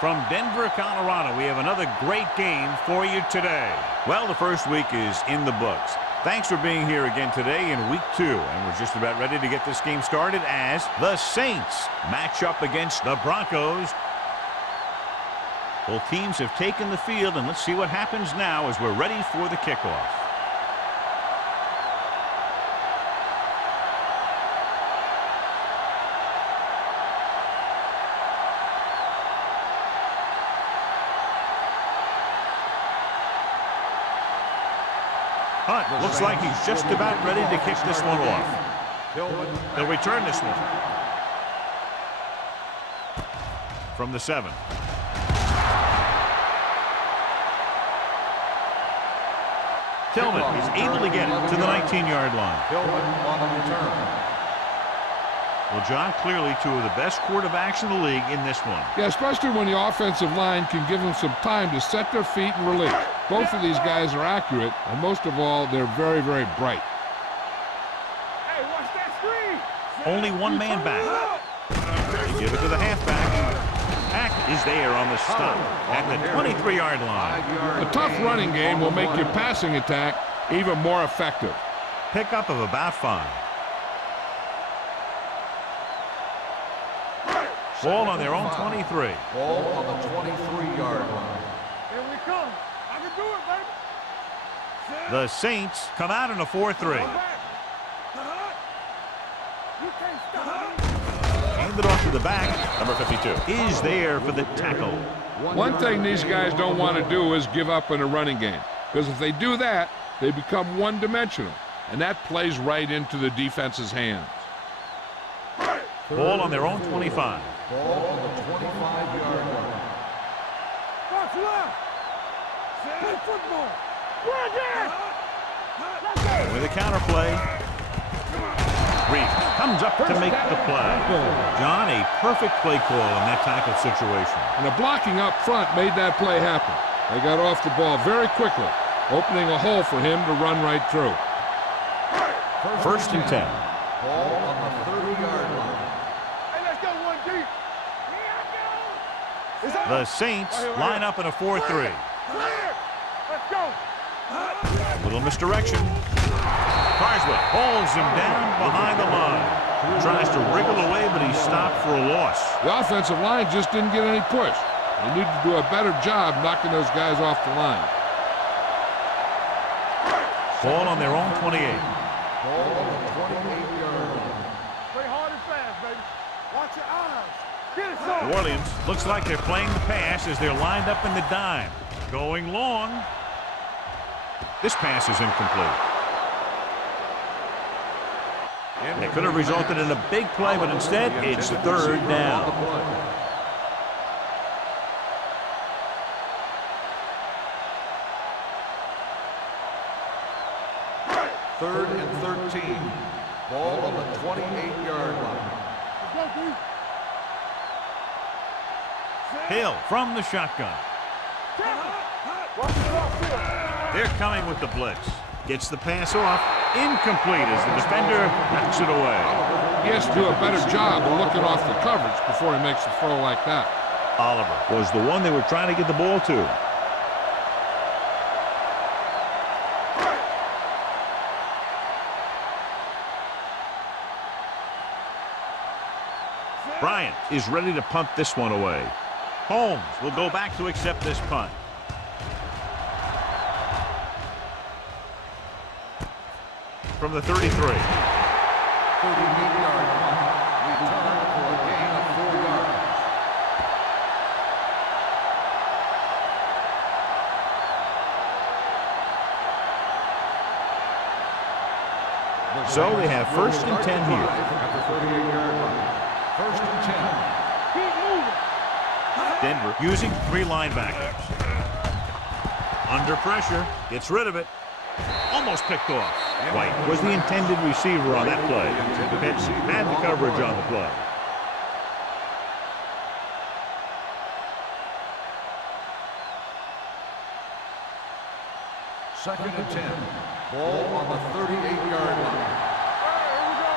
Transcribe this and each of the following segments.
From Denver, Colorado, we have another great game for you today. Well, the first week is in the books. Thanks for being here again today in week 2. And we're just about ready to get this game started as the Saints match up against the Broncos. Both teams have taken the field, and let's see what happens now as we're ready for the kickoff. Hunt looks like he's just about ready to kick this one off. They'll return this one. From the 7. Tillman is able to get it to the 19-yard line. Well, John, clearly two of the best quarterbacks in the league in this one. Yeah, especially when the offensive line can give them some time to set their feet and release. Both of these guys are accurate, and most of all, they're very, very bright. Hey, watch that screen! Only one man back. They give it to the halfback. Hack is there on the stop at the 23-yard line. A tough running game will make your passing attack even more effective. Pickup of about 5. Ball on their own 23. Ball on the 23-yard line. Here we come. I can do it, baby. The Saints come out in a 4-3. You can't stop me. Hand it off to the back. Number 52 is there for the tackle. One thing these guys don't want to do is give up in a running game, because if they do that, they become one-dimensional, and that plays right into the defense's hands. Ball on their own 25. Ball on the 25-yard line. Watch left. Play football. We're there. Let's go. With a counter play. Reed comes up to make the play. John, a perfect play call in that tackle situation. And the blocking up front made that play happen. They got off the ball very quickly, opening a hole for him to run right through. First and 10. Ball on the 30-yard line. Hey, let's go one deep. The Saints line up in a 4-3. Clear. Let's go. A little misdirection. Carswell pulls him down behind the line. Tries to wriggle away, but he stopped for a loss. The offensive line just didn't get any push. They need to do a better job knocking those guys off the line. Ball on their own 28. Ball on the 28-yard line. Play hard and fast, baby. Watch your eyes. Get it, son. New Orleans looks like they're playing the pass as they're lined up in the dime. Going long. This pass is incomplete. It could have resulted in a big play, but instead it's 3rd down. Third and 13. Ball on the 28-yard line. Let's go, D. Hill from the shotgun. Watch it off here. They're coming with the blitz. Gets the pass off. Incomplete as the defender knocks it away. He has to do a better job of looking off the coverage before he makes a throw like that. Oliver was the one they were trying to get the ball to. Bryant is ready to punt this one away. Holmes will go back to accept this punt. From the 33. 38-yard line. Return for a gain of 4 yards. So they have 1st and 10 here. At the 38-yard line. 1st and 10. Keep moving. Denver using 3 linebackers. Under pressure, gets rid of it. Almost picked off. White was the intended receiver on that play. Pitts had the coverage on the play. Second and 10. Ball on the 38-yard line. Here we go.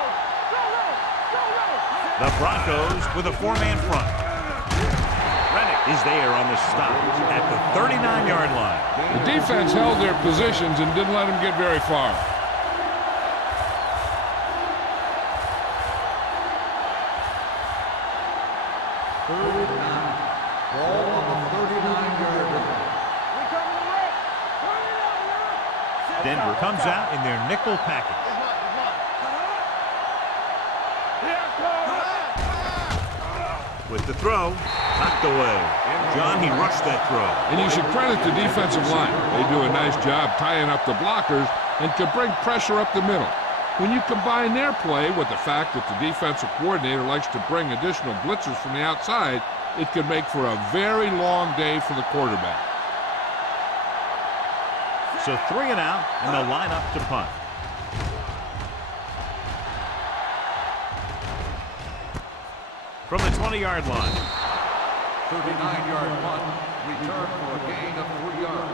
Go, The Broncos with a 4-man front. Rennick is there on the stop at the 39-yard line. The defense held their positions and didn't let them get very far. Third and 9. Ball on the 39-yard line. Denver comes out in their nickel package. With the throw, knocked away. John, he rushed that throw. And you should credit the defensive line. They do a nice job tying up the blockers and can bring pressure up the middle. When you combine their play with the fact that the defensive coordinator likes to bring additional blitzers from the outside, it can make for a very long day for the quarterback. So 3 and out, and they'll line up to punt. From the 20-yard line. 39-yard punt, return for a gain of 3 yards.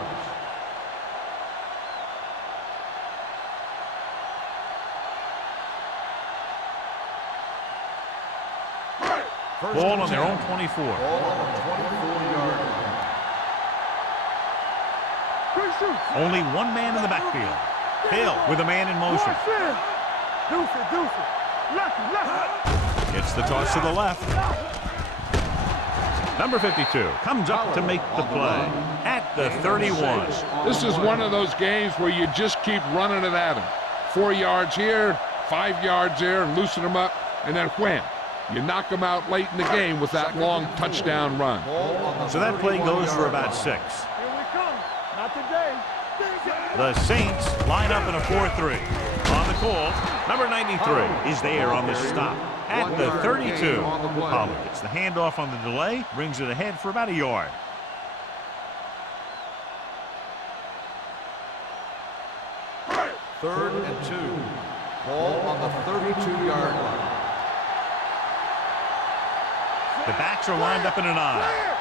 Ball on their own 24. Ball on the 24-yard line. Only one man in the backfield. Hill with a man in motion. Gets the toss to the left. Number 52 comes up to make the play at the 31. This is one of those games where you just keep running it at them. 4 yards here, 5 yards there, and loosen them up, and then wham. You knock them out late in the game with that long touchdown run. So that play goes for about 6. Here we come. Not today. The Saints line up in a 4-3. On the call, number 93 is there on the stop at the 32. Pollard gets the handoff on the delay, brings it ahead for about a yard. Third and 2. Ball on the 32-yard line. The backs are lined up in an I.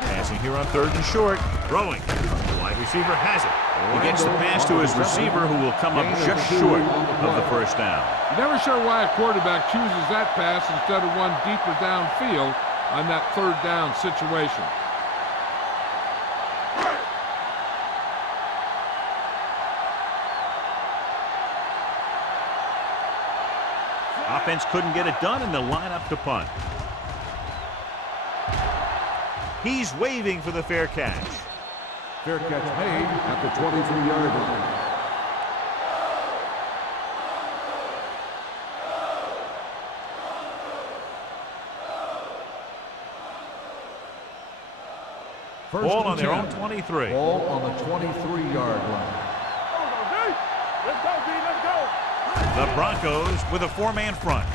Passing here on 3rd and short. Throwing. The wide receiver has it. He gets the pass to his receiver, who will come up just short of the first down. You're never sure why a quarterback chooses that pass instead of one deeper downfield on that 3rd down situation. Offense couldn't get it done, and they'll line up to punt. He's waving for the fair catch. Fair catch made at the 23-yard line. Ball on their own 23. Ball on the 23-yard line. Let's go, D. Let's go. The Broncos with a 4-man front.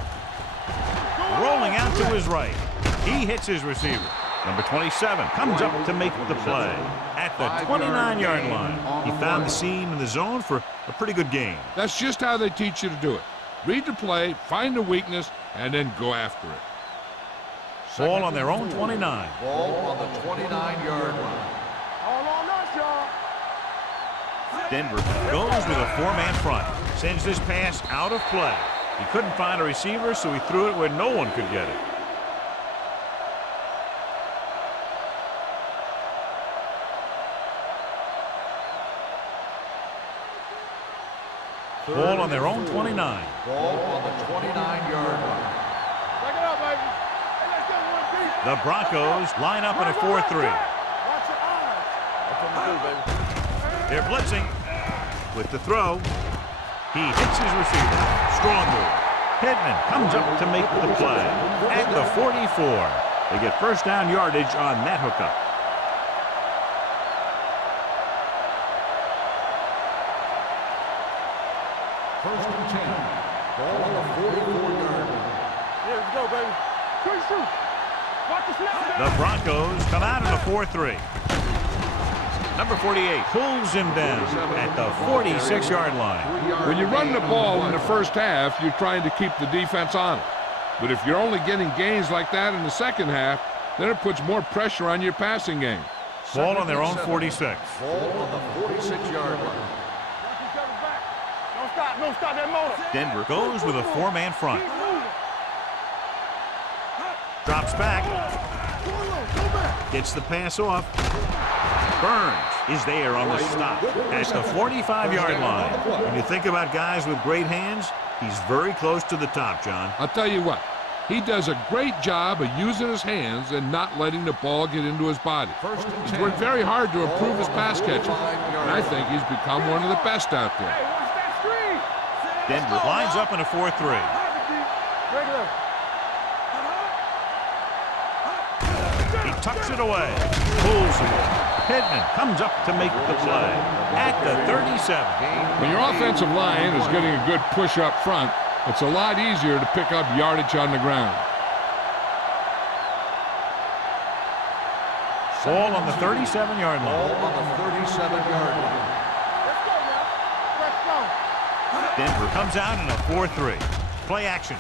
Rolling out to his right. He hits his receiver. Number 27 comes up to make the play at the 29-yard line. He found the seam in the zone for a pretty good game. That's just how they teach you to do it. Read the play, find the weakness, and then go after it. Ball on their own 29. Ball on the 29-yard line. All on us, y'all. Denver goes with a 4-man front. Sends this pass out of play. He couldn't find a receiver, so he threw it where no one could get it. Ball on their own 29. Ball on the 29-yard line. Back it up, baby. Hey, let's get one deep. The Broncos line up in a 4-3. Watch your eyes. That's what we do, baby. They're blitzing. With the throw, he hits his receiver. Strong move. Pittman comes up to make the play at the 44. They get first down yardage on that hookup. First and 10. Ball on the 44-yard line. Here we go, baby. Quick shoot. Watch the snap. The Broncos come out in a 4-3. Number 48 pulls him down at the 46-yard line. When you run the ball in the first half, you're trying to keep the defense on it. But if you're only getting gains like that in the second half, then it puts more pressure on your passing game. Ball on their own 46. Ball on the 46-yard line. Don't stop that motor. Denver goes with a 4-man front. Keep moving. Drops back. Gets the pass off. Burns is there on the stop at the 45-yard line. When you think about guys with great hands, he's very close to the top, John. I'll tell you what, he does a great job of using his hands and not letting the ball get into his body. He's worked very hard to improve his pass catching, and I think he's become one of the best out there. Denver lines up in a 4-3. He tucks it away. Pulls it. Pittman comes up to make the play at the 37. When your offensive line is getting a good push up front, it's a lot easier to pick up yardage on the ground. Ball on the 37-yard line. Ball on the 37-yard line. Denver comes out in a 4-3. Play action.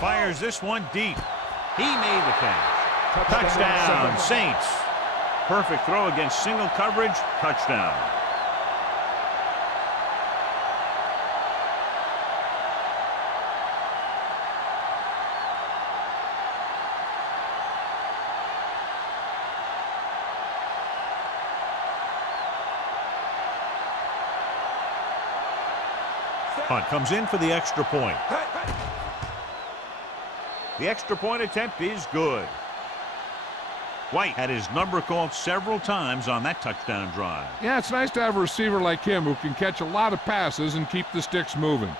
Fires this one deep. He made the catch. Touchdown, Saints. Perfect throw against single coverage. Touchdown. Punt comes in for the extra point. The extra point attempt is good. White had his number called several times on that touchdown drive. Yeah, it's nice to have a receiver like him who can catch a lot of passes and keep the sticks moving.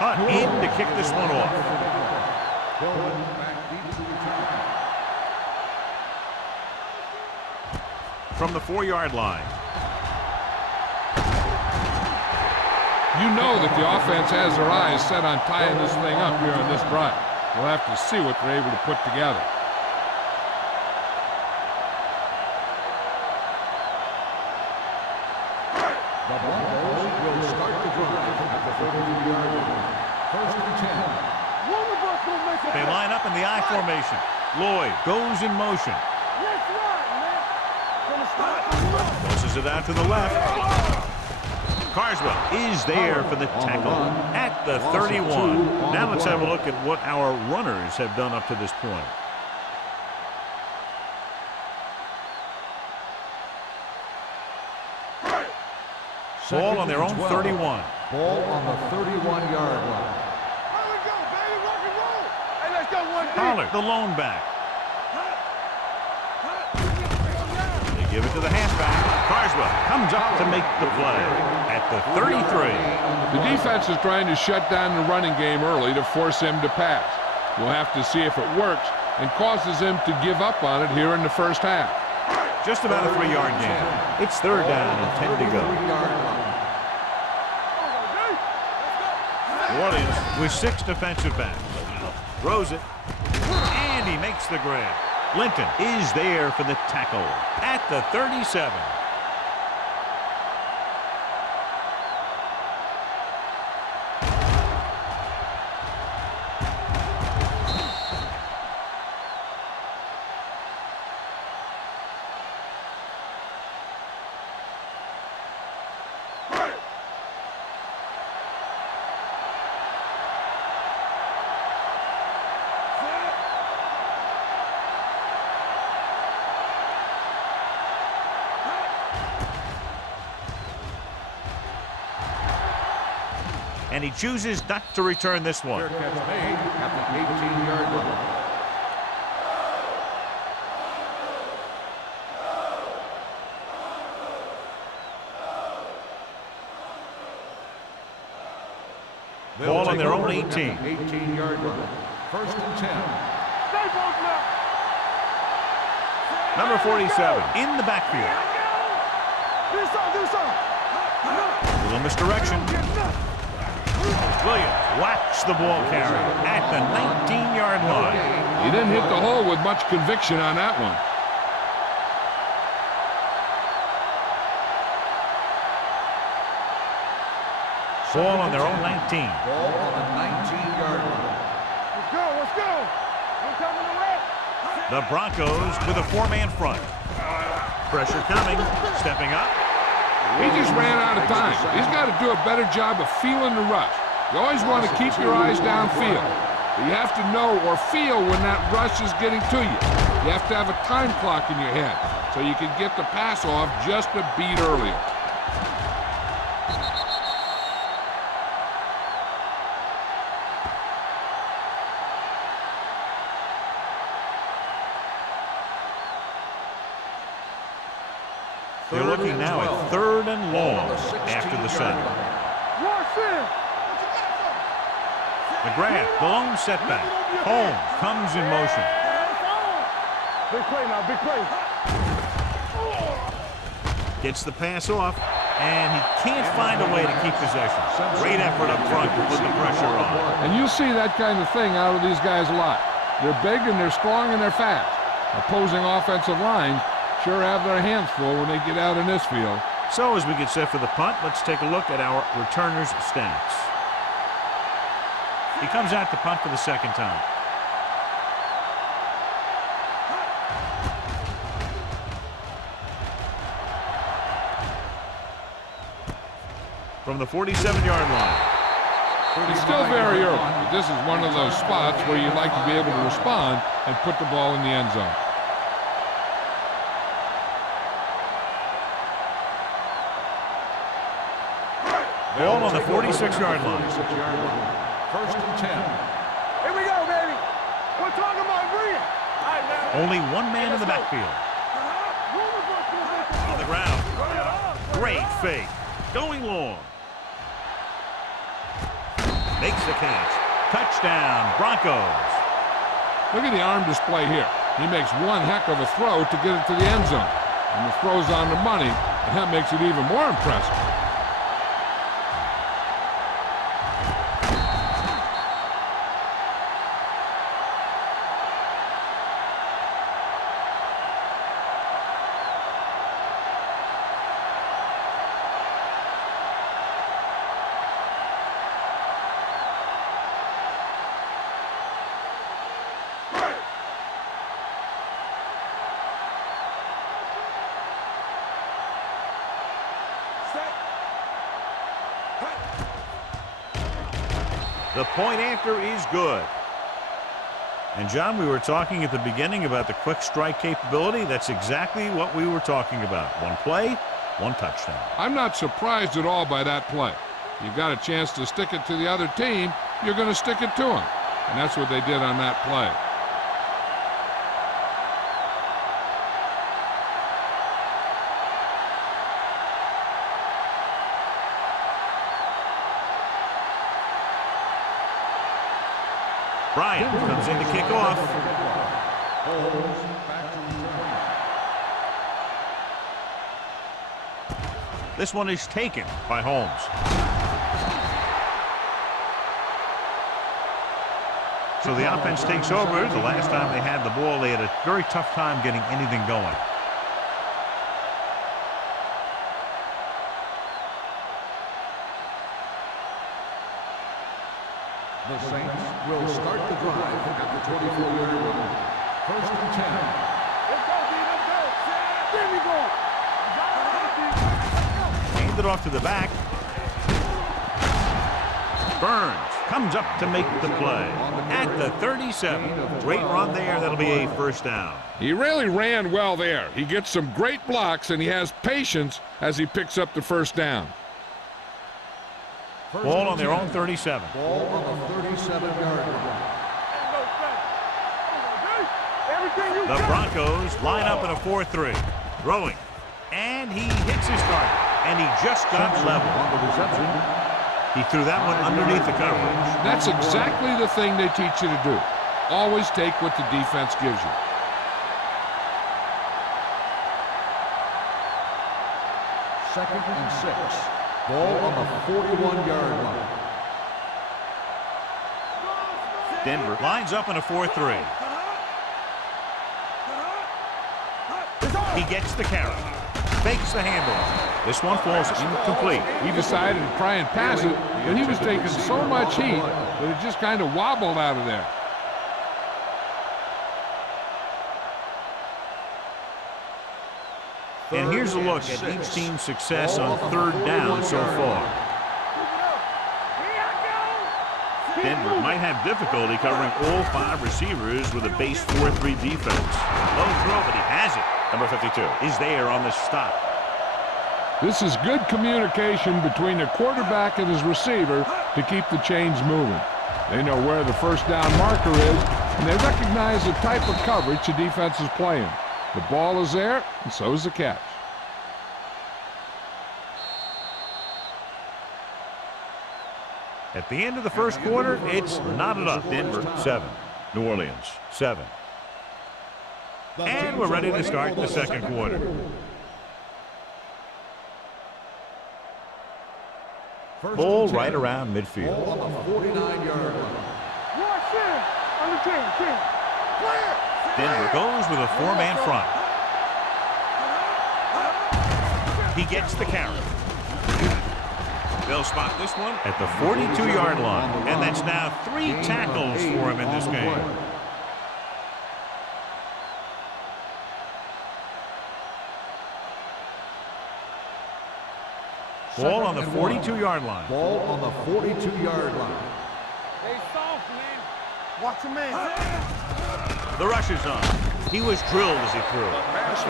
Hunt in to kick this one off. From the 4-yard line. You know that the offense has their eyes set on tying this thing up here on this drive. We'll have to see what they're able to put together. The Broncos will start the drive at the 32-yard line. First and 10. They line up in the I formation. Lloyd goes in motion. Tosses it out to the left. Carswell is there for the tackle at the 31. Now let's have a look at what our runners have done up to this point. Ball on their own 31. Ball on the 31-yard line. Pollard, the lone back. They give it to the halfback. Carswell comes up to make the play at the 33. The defense is trying to shut down the running game early to force him to pass. We'll have to see if it works and causes him to give up on it here in the first half. Just about a 3-yard gain. It's third down and 10 to go. New Orleans with 6 defensive backs. Throws it. And he makes the grab. Linton is there for the tackle at the 37. And he chooses not to return this one. Fair catch made at the 18-yard line. Ball on their own 18. 18-yard line. First and 10. Number 47 in the backfield. Little misdirection. Williams whacks the ball carrier at the 19-yard line. He didn't hit the hole with much conviction on that one. Ball on their own 19. Ball on the 19-yard line. Let's go, let's go. I'm coming to red. The Broncos with a 4-man front. Pressure coming, stepping up. He just ran out of time. He's got to do a better job of feeling the rush. You always want to keep your eyes downfield. But you have to know or feel when that rush is getting to you. You have to have a time clock in your head so you can get the pass off just a beat earlier. They're looking now at 3rd and long after the set. McGrath, the lone setback. Holmes comes in motion. Big play now, big play. Gets the pass off, and he can't find a way to keep possession. Great effort up front to put the pressure on. And you see that kind of thing out of these guys a lot. They're big and they're strong and they're fast. Opposing offensive lines sure have their hands full when they get out in this field. So as we get set for the punt, let's take a look at our returners' stats. He comes out to punt for the 2nd time. From the 47-yard line. It's still very early, but this is one of those spots where you'd like to be able to respond and put the ball in the end zone. Ball on the 46-yard line. 1st and 10. Here we go, baby. We're talking about Bria. Only one man in the backfield. On the ground. Great fake. Going long. Makes the catch. Touchdown, Broncos. Look at the arm display here. He makes one heck of a throw to get it to the end zone. And the throw's on the money, and that makes it even more impressive. The point after is good. And John, we were talking at the beginning about the quick strike capability. That's exactly what we were talking about. One play, one touchdown. I'm not surprised at all by that play. You've got a chance to stick it to the other team, you're going to stick it to them. And that's what they did on that play. Bryant comes in to kick off. This one is taken by Holmes. So the offense takes over. The last time they had the ball, they had a very tough time getting anything going. The Saints will start the drive at the 24-yard line. 1st and 10. Let's go, D. Let's go. There we go. Hand it off to the back. Burns comes up to make the play at the 37. Great run there. That'll be a 1st down. He really ran well there. He gets some great blocks, and he has patience as he picks up the 1st down. Ball on their own 37. Ball on the 37-yard line. The Broncos line up in a 4-3. Throwing. And he hits his target. And he just got level. On the reception. He threw that one underneath the coverage. That's exactly the thing they teach you to do. Always take what the defense gives you. Second and 6. Ball on the 41-yard line. Denver lines up in a 4-3. He gets the carry. fakes the handoff. This one falls incomplete. He decided to try and pass it, but he was taking so much heat that it just kind of wobbled out of there. And here's a look at each team's success on third down so far. Denver might have difficulty covering all 5 receivers with a base 4-3 defense. Low throw, but he has it. Number 52 is there on the stop. This is good communication between the quarterback and his receiver to keep the chains moving. They know where the first down marker is, and they recognize the type of coverage the defense is playing. The ball is there, and so is the catch. At the end of the first quarter, it's knotted up. Denver 7, New Orleans 7. And we're ready to start the second quarter. Ball right around midfield. Ball on the 49-yard line. Watch in. Under 10. Clear. Denver goes with a 4-man front. He gets the carry. They'll spot this one at the 42-yard line. And that's now 3 tackles for him in this game. Ball on the 42-yard line. Ball on the 42-yard line. Hey, soft, man. Watch him, man. The rush is on. He was drilled as he threw.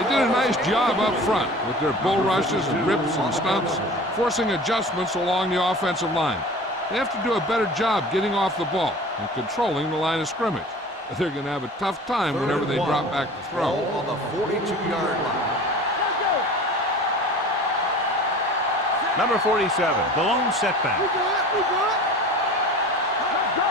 They did a nice job up front with their bull rushes and rips and stunts, forcing adjustments along the offensive line. They have to do a better job getting off the ball and controlling the line of scrimmage. They're going to have a tough time whenever they drop back to throw. Ball on the 42-yard line. Number 47, the lone setback. We good. Let's go.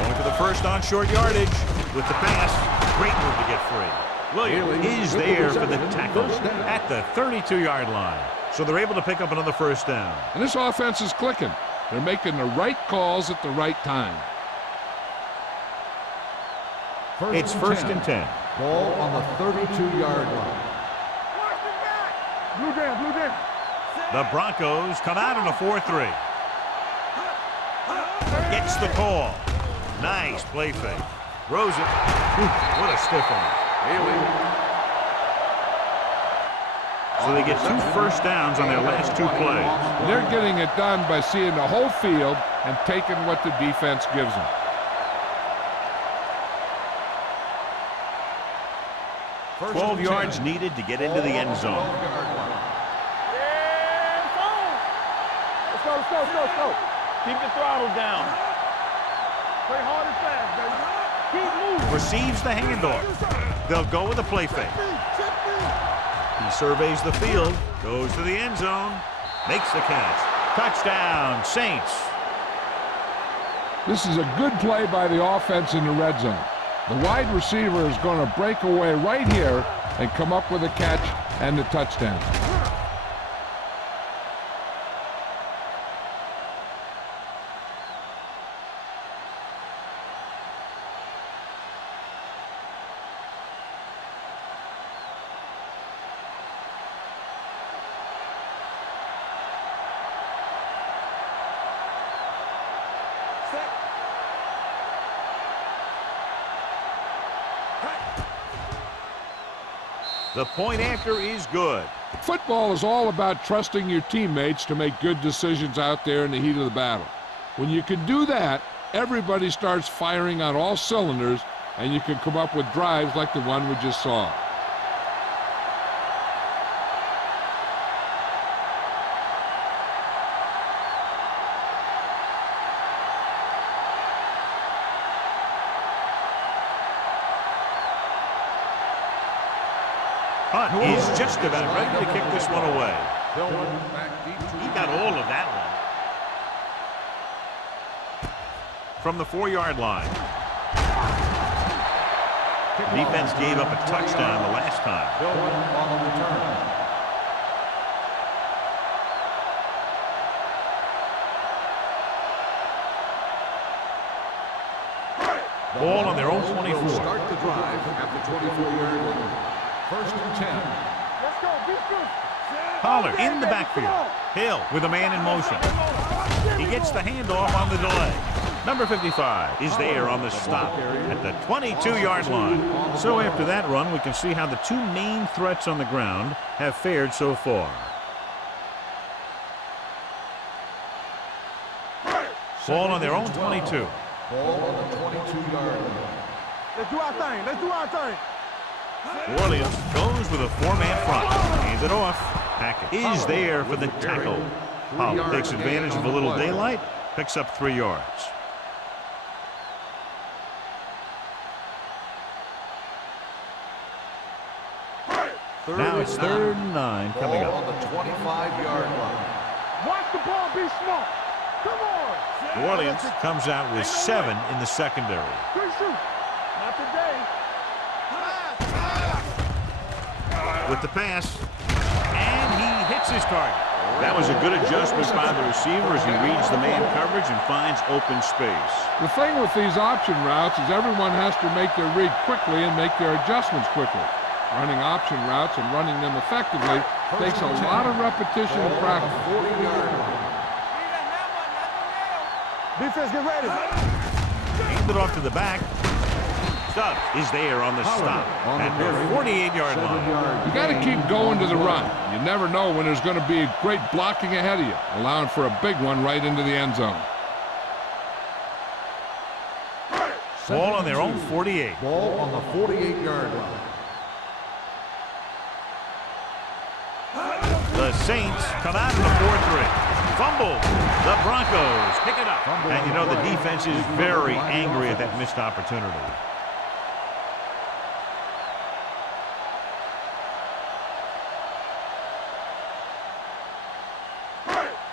Going for the first on short yardage with the pass. Great move to get free. Williams is there for the tackle at the 32-yard line. So they're able to pick up another first down. And this offense is clicking. They're making the right calls at the right time. It's first and 10. Ball on the 32-yard line. Watch the back. Blue down. The Broncos come out on a 4-3. Gets the call. Nice play fake. Throws it. What a stiff one. So they get 2 first downs on their last 2 plays. They're getting it done by seeing the whole field and taking what the defense gives them. First 12 and yards 10. needed to get into the end zone. Let's go. Keep the throttle down. Play hard and fast, baby. Keep moving. Receives the handoff. They'll go with a play fake. He surveys the field, goes to the end zone, makes the catch. Touchdown, Saints. This is a good play by the offense in the red zone. The wide receiver is going to break away right here and come up with a catch and the touchdown. The point after is good. Football is all about trusting your teammates to make good decisions out there in the heat of the battle. When you can do that, everybody starts firing on all cylinders, and you can come up with drives like the one we just saw. Hunt is just about ready to kick this one away. He got all of that one. From the 4-yard line. Defense gave up a touchdown the last time. Ball on their own 24. Start the drive at the 24-yard line. First and 10. Let's go. Defense. Pollard in the backfield. Hill with a man in motion. He gets the handoff on the delay. Number 55 is there on the stop at the 22-yard line. So after that run, we can see how the two main threats on the ground have fared so far. Ball on their own 22. Ball on the 22-yard line. Let's do our thing. Let's do our thing. New Orleans goes with a four-man front. Hands it off. Hackett is there for the tackle. Pollard takes advantage of a little daylight. Picks up 3 yards. Now it's 3rd and 9 coming up. On the 25-yard line. Watch the ball be smart. Come on. New Orleans comes out with 7 in the secondary. Good shoot. Not today. With the pass, and he hits his target. That was a good adjustment by the receiver as he reads the man coverage and finds open space. The thing with these option routes is everyone has to make their read quickly and make their adjustments quickly. Running option routes and running them effectively takes a lot of repetition and practice. 40-yard line. Defense, get ready. Hand it off to the back. Stubbs is there on the stop at the 48-yard line. You got to keep going to the run. You never know when there's going to be great blocking ahead of you, allowing for a big one right into the end zone. Ball on their own 48. Ball on the 48-yard line. The Saints come out in the 4-3. Fumble. The Broncos pick it up. And you know the defense is very angry at that missed opportunity.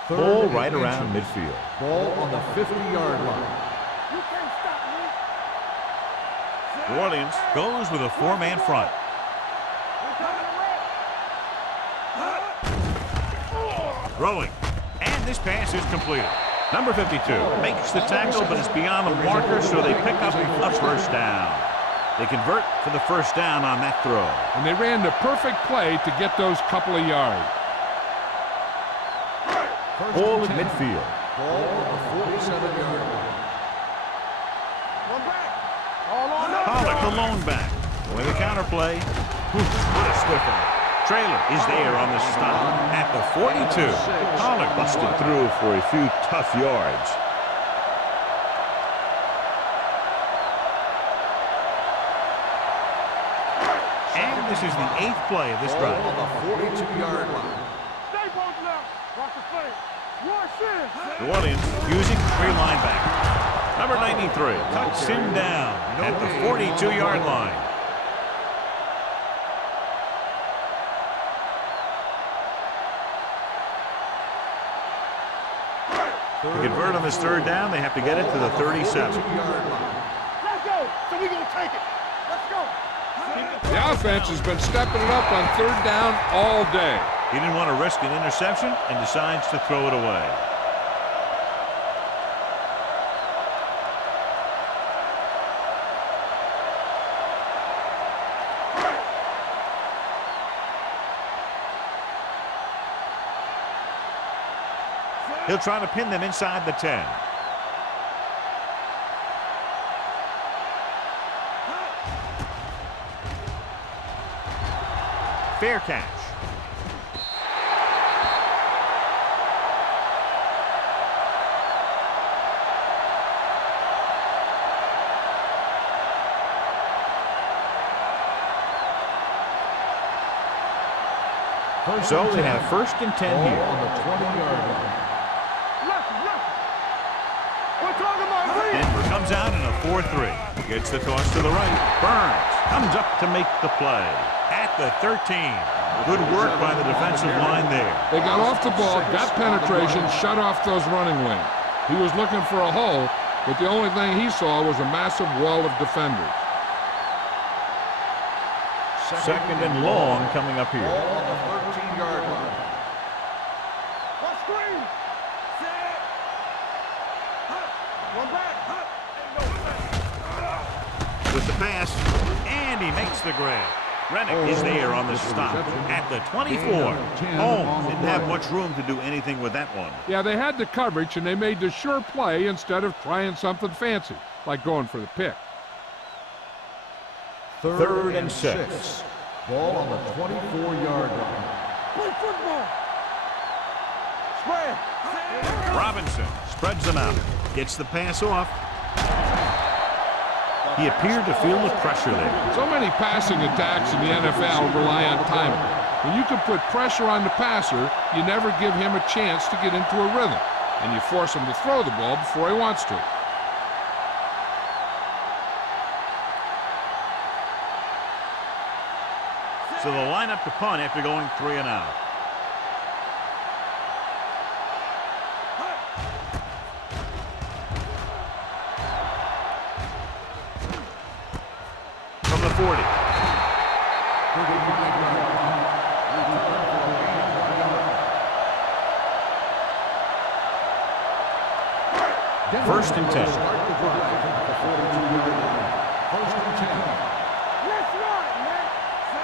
Ball right around midfield. Ball on the 50-yard line. You can't stop me. New Orleans goes with a four-man front. Throwing. And this pass is completed. Number 52 makes the tackle, but it's beyond the marker, so they pick up a first down. They convert for the first down on that throw. And they ran the perfect play to get those couple of yards. Ball at midfield. Ball on the 47-yard line. One back. All on up. Pollard, the lone back. With a counterplay. What a stiffer. Trailer is there on the stop at the 42. Pollard busted through for a few tough yards. And this is the 8th play of this drive. Ball on the 42-yard line. Stay both left. Watch the play. Rush in. New Orleans using 3 linebackers. Number 93 cuts him down at the 42-yard line. To convert on this third down, they have to get it to the 37. Let's go. So we gonna take it. Let's go. The offense has been stepping it up on third down all day. He didn't want to risk an interception and decides to throw it away. He'll try to pin them inside the 10. Fair catch. So they have 1st and 10 Ball here. on the 20-yard line. Denver comes out in a 4-3. Gets the toss to the right. Burns comes up to make the play. At the 13. Good work by the defensive line there. They got off the ball, got penetration, shut off those running lanes. He was looking for a hole, but the only thing he saw was a massive wall of defenders. 2nd and long coming up here. Ball on the 13-yard line. One screen. One back. With the pass, and he makes the grab. Rennick is there on the stop at the 24. Holmes didn't have much room to do anything with that one. Yeah, they had the coverage, and they made the sure play instead of trying something fancy, like going for the pick. Third and 6. Ball on the 24-yard line. Play football. Spread. Robinson spreads them out. Gets the pass off. He appeared to feel the pressure there. So many passing attacks in the NFL rely on timing. When you can put pressure on the passer, you never give him a chance to get into a rhythm, and you force him to throw the ball before he wants to. So they'll line up to punt after going 3 and out. From the 40. First and 10.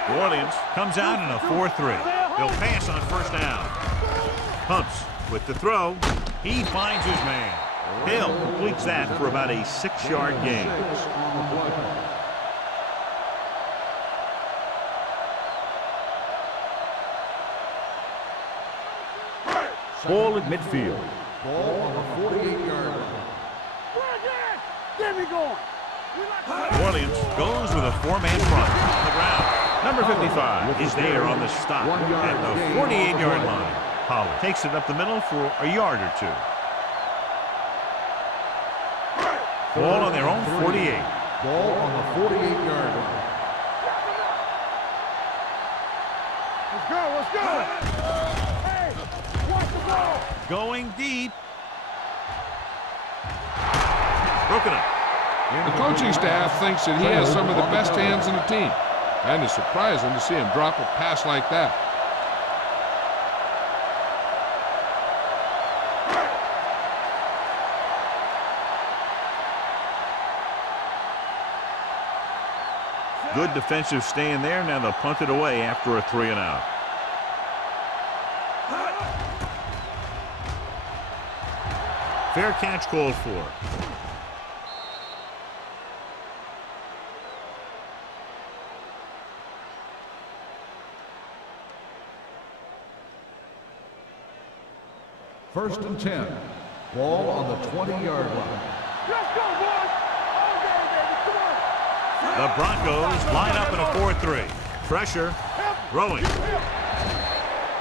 New Orleans comes out in a 4-3. They'll pass on first down. Pumps with the throw. He finds his man. Hill completes that for about a 6-yard gain. Ball at midfield. Ball on the 48-yard line. Get me going. New Orleans goes with a 4-man front on the ground. Number 55 is there on the stop at the 48-yard line. Pollard takes it up the middle for a yard or 2. Ball on their own 48. Ball on the 48-yard line. Let's go. Let's go. Hey, watch the ball. Going deep. Broken up. The coaching staff thinks that he has some of the best hands in the team, and it's surprising to see him drop a pass like that. Good defensive stand there. Now they'll punt it away after a 3 and out. Fair catch called for. First and 10. Ball on the 20-yard line. Let's go, boys. All day, baby. Come on. The Broncos line up in a 4-3. Pressure. Throwing.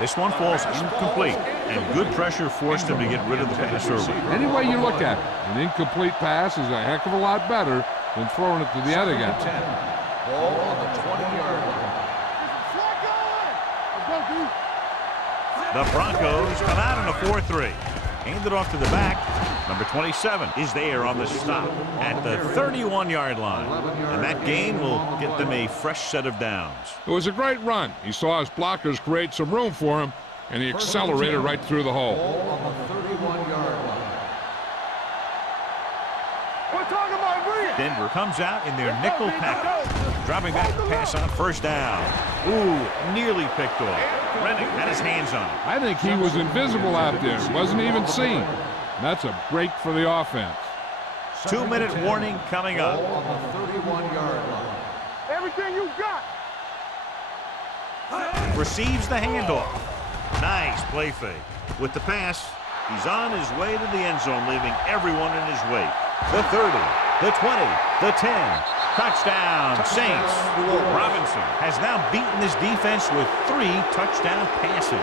This one falls incomplete, and good pressure forced him to get rid of the pass early. Any way you look at it, an incomplete pass is a heck of a lot better than throwing it to the other guy. 10. Ball on the 20-yard line. Let's go, dude. The Broncos come out in a 4-3. Hand it off to the back. Number 27 is there on the stop at the 31-yard line. And that gain will get them a fresh set of downs. It was a great run. He saw his blockers create some room for him, and he accelerated right through the hole. Ball on the 31-yard line. We're talking about Green. Denver comes out in their nickel package. Dropping back to pass on first down. Ooh, nearly picked off. Rennick had his hands on it. I think he was invisible out there. Wasn't even seen. That's a break for the offense. 2-minute warning coming up. Ball on the 31-yard line. Everything you got. Receives the handoff. Nice play fake. With the pass, he's on his way to the end zone, leaving everyone in his wake. The 30, the 20, the 10. Touchdown, Saints. Robinson has now beaten this defense with 3 touchdown passes.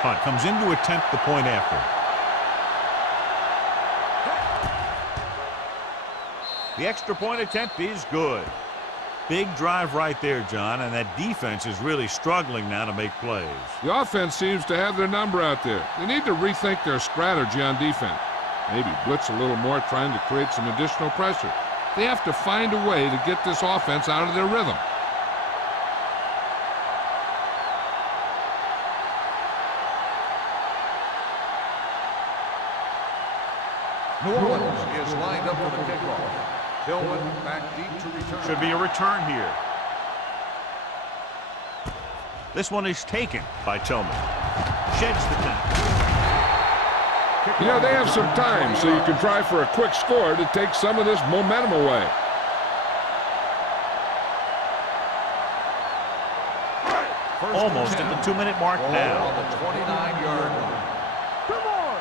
Punt comes in to attempt the point after. The extra point attempt is good. Big drive right there, John, and that defense is really struggling now to make plays. The offense seems to have their number out there. They need to rethink their strategy on defense. Maybe blitz a little more, trying to create some additional pressure. They have to find a way to get this offense out of their rhythm. New Orleans is lined up for the kickoff. Tillman back deep to return. Should be a return here. This one is taken by Tillman. Sheds the tackle. You know, they have some time, so you can try for a quick score to take some of this momentum away. Almost at the 2-minute mark now. On the 29-yard line. Come on.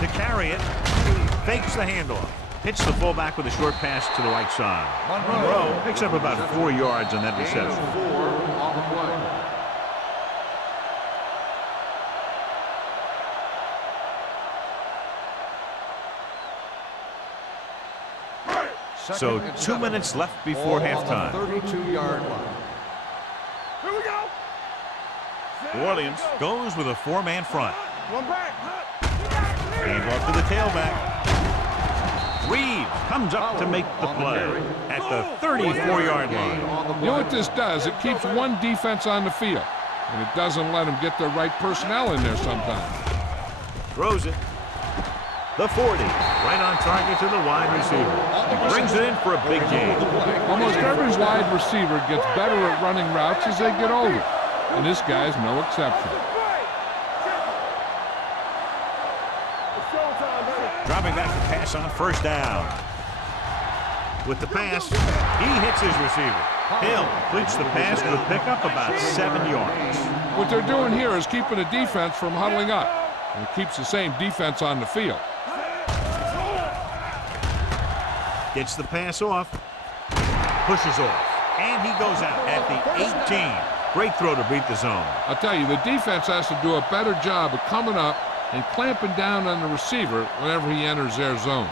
To carry it, fakes the handoff. Hits the fullback with a short pass to the right side. Monroe picks up about 4 yards on that reception. 4 on the play. So 2 minutes left before halftime. 32-yard line. Here we go. New Orleans goes with a 4-man front. One back. Hand off to the tailback. Reed comes up to make the play at the 34-yard line. You know what this does? It keeps one defense on the field, and it doesn't let them get the right personnel in there sometimes. Throws it. The 40, right on target to the wide receiver. Brings it in for a big gain. Almost every wide receiver gets better at running routes as they get older, and this guy's no exception. Dropping back to pass on first down. With the pass, he hits his receiver. Hill completes the pass with a pickup about 7 yards. What they're doing here is keeping the defense from huddling up, and it keeps the same defense on the field. Gets the pass off. Pushes off. And he goes out at the 18. Great throw to beat the zone. I'll tell you, the defense has to do a better job of coming up and clamping down on the receiver whenever he enters their zone.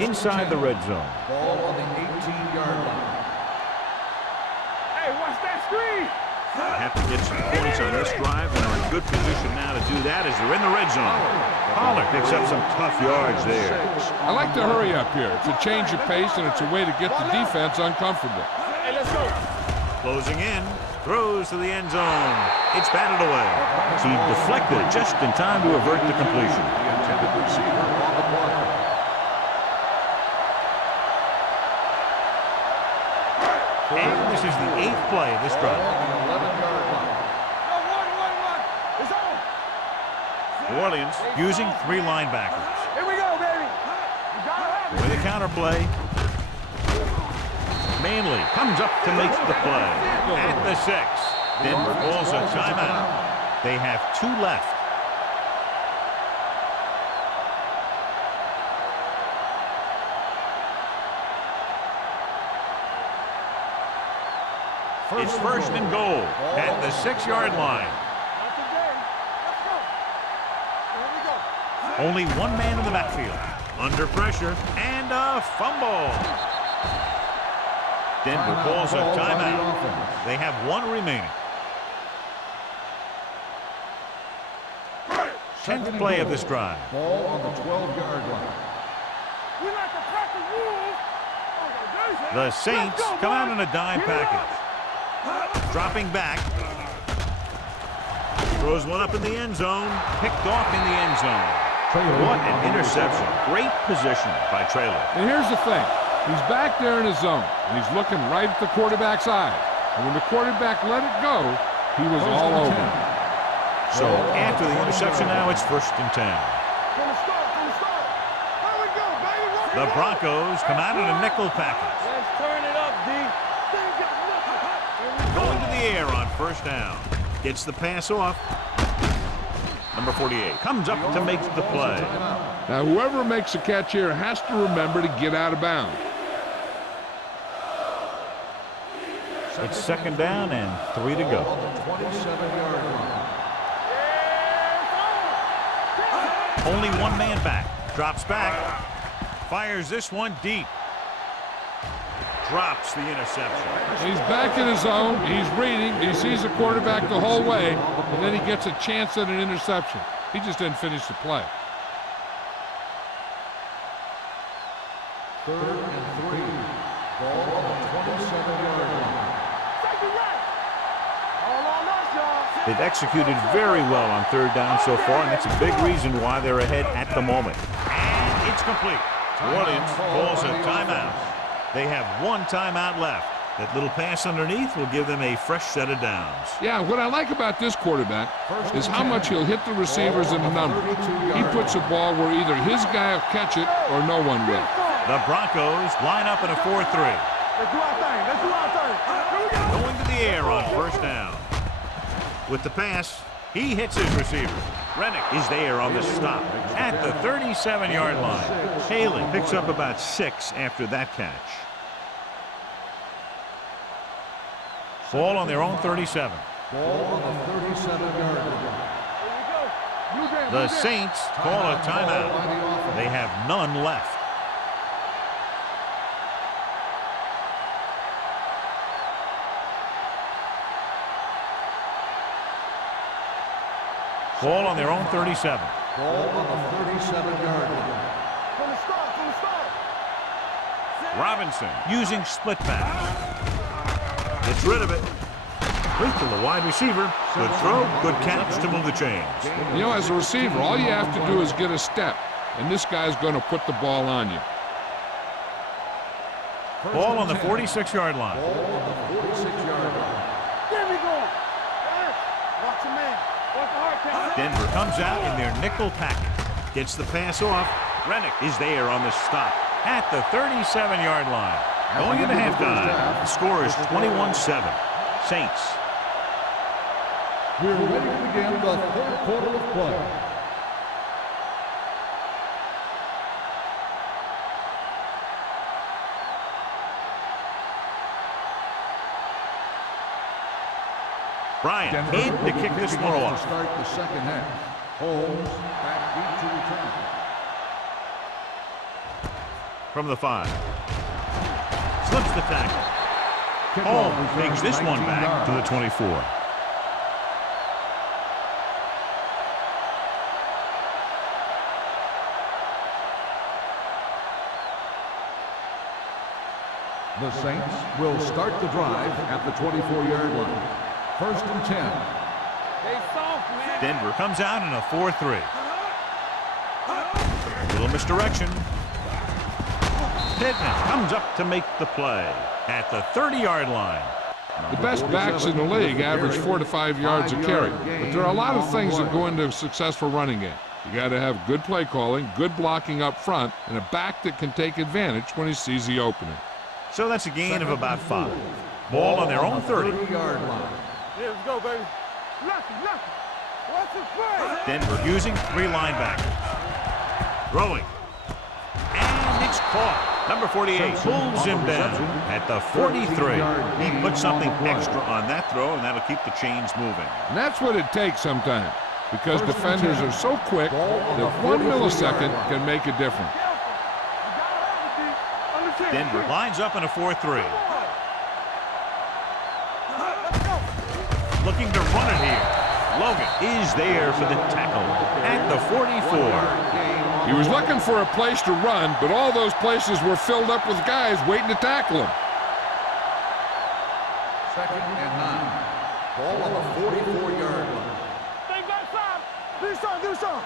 Inside the red zone. Ball on the 18-yard line. Hey, watch that screen. Have to get some points on this drive, and are in good position now to do that as they're in the red zone. Pollard picks up some tough yards there. I like to hurry up here. It's a change of pace, and it's a way to get the defense uncomfortable. Hey, let's go. Closing in, throws to the end zone. It's batted away. He deflected it just in time to avert the completion. The intended receiver on the play. And this is the 8th play of this drive. On the 11-yard line. It's on. New Orleans using 3 linebackers. Here we go, baby. You gotta have it. With a counterplay. Manley comes up to make the play. At the 6. Denver calls a timeout. They have 2 left. It's first and goal at the 6-yard line. Not today. Let's go. Here we go. Only 1 man in the backfield. Under pressure and a fumble. Denver calls a timeout. They have 1 remaining. 10th play of this drive. Ball on the 12-yard line. We like to crack the rules. The Saints come out in a dime package. Dropping back. Throws one up in the end zone. Picked off in the end zone. What an interception. Great position by Traylor. And here's the thing. He's back there in his zone, and he's looking right at the quarterback's eye. And when the quarterback let it go, he was all over him. So after the interception now, it's first and 10. From the start. Here we go, baby. The Broncos come out in a nickel package. Let's turn it up, D. Going to the air on first down. Gets the pass off. Number 48 comes up to make the play. Now, whoever makes the catch here has to remember to get out of bounds. It's second down and 3 to go. On the 27-yard line. Only 1 man back. Drops back. Fires this one deep. Drops the interception. He's back in his zone. He's reading. He sees the quarterback the whole way, and then he gets a chance at an interception. He just didn't finish the play. 3rd and 3. Ball on the 27-yard line. They've executed very well on third down so far, and that's a big reason why they're ahead at the moment. And it's complete. New Orleans calls a timeout. They have one timeout left. That little pass underneath will give them a fresh set of downs. Yeah, what I like about this quarterback is how much he'll hit the receivers in the number. He puts a ball where either his guy will catch it or no one will. The Broncos line up in a 4-3. Let's do our thing. Let's do our thing. Going to the air on first down. With the pass, he hits his receiver. Rennick is there on the stop at the 37-yard line. Haley picks up about 6 after that catch. Ball on their own 37. Ball on the 37-yard line. The Saints call a timeout. They have none left. Ball on their own 37. Ball on the 37-yard line. From the start. Robinson using split pass. Gets rid of it. Quick to the wide receiver. Good throw, good catch to move the chains. You know, as a receiver, all you have to do is get a step, and this guy's going to put the ball on you. Ball on the 46-yard line. Ball on the 46-yard line. There we go. Watch your man. Watch the hard count. Denver comes out in their nickel package. Gets the pass off. Rennick is there on the stop at the 37-yard line. Going into halftime, the score is 21-7. Saints. We're ready to begin the third quarter of play. Bryant Denver in to will kick be this kicking one off off. to start the second half. Holmes back deep to return. From the 5. Slips the tackle. Holmes takes this one back to the 24. The Saints will start the drive at the 24-yard line. First and 10. They soft, man. Denver comes out in a 4-3. Little misdirection. Pittman comes up to make the play at the 30-yard line. The best backs in the league average 4 to 5 yards a carry, but there are a lot of things that go into a successful running game. You got to have good play calling, good blocking up front, and a back that can take advantage when he sees the opening. So that's a gain of about 5. Ball on their own 30. Yard line. Yeah, let's go, baby. Lucky. What's the play? Denver using 3 linebackers. Throwing. And it's caught. Number 48 pulls him down at the 43. He put something extra on that throw, and that'll keep the chains moving. And that's what it takes sometimes, because defenders are so quick that 1 millisecond can make a difference. Denver lines up in a 4-3. Looking to run it here. Logan is there for the tackle at the 44. He was looking for a place to run, but all those places were filled up with guys waiting to tackle him. Second and 9. Ball on the 44-yard line. They got some. Do some.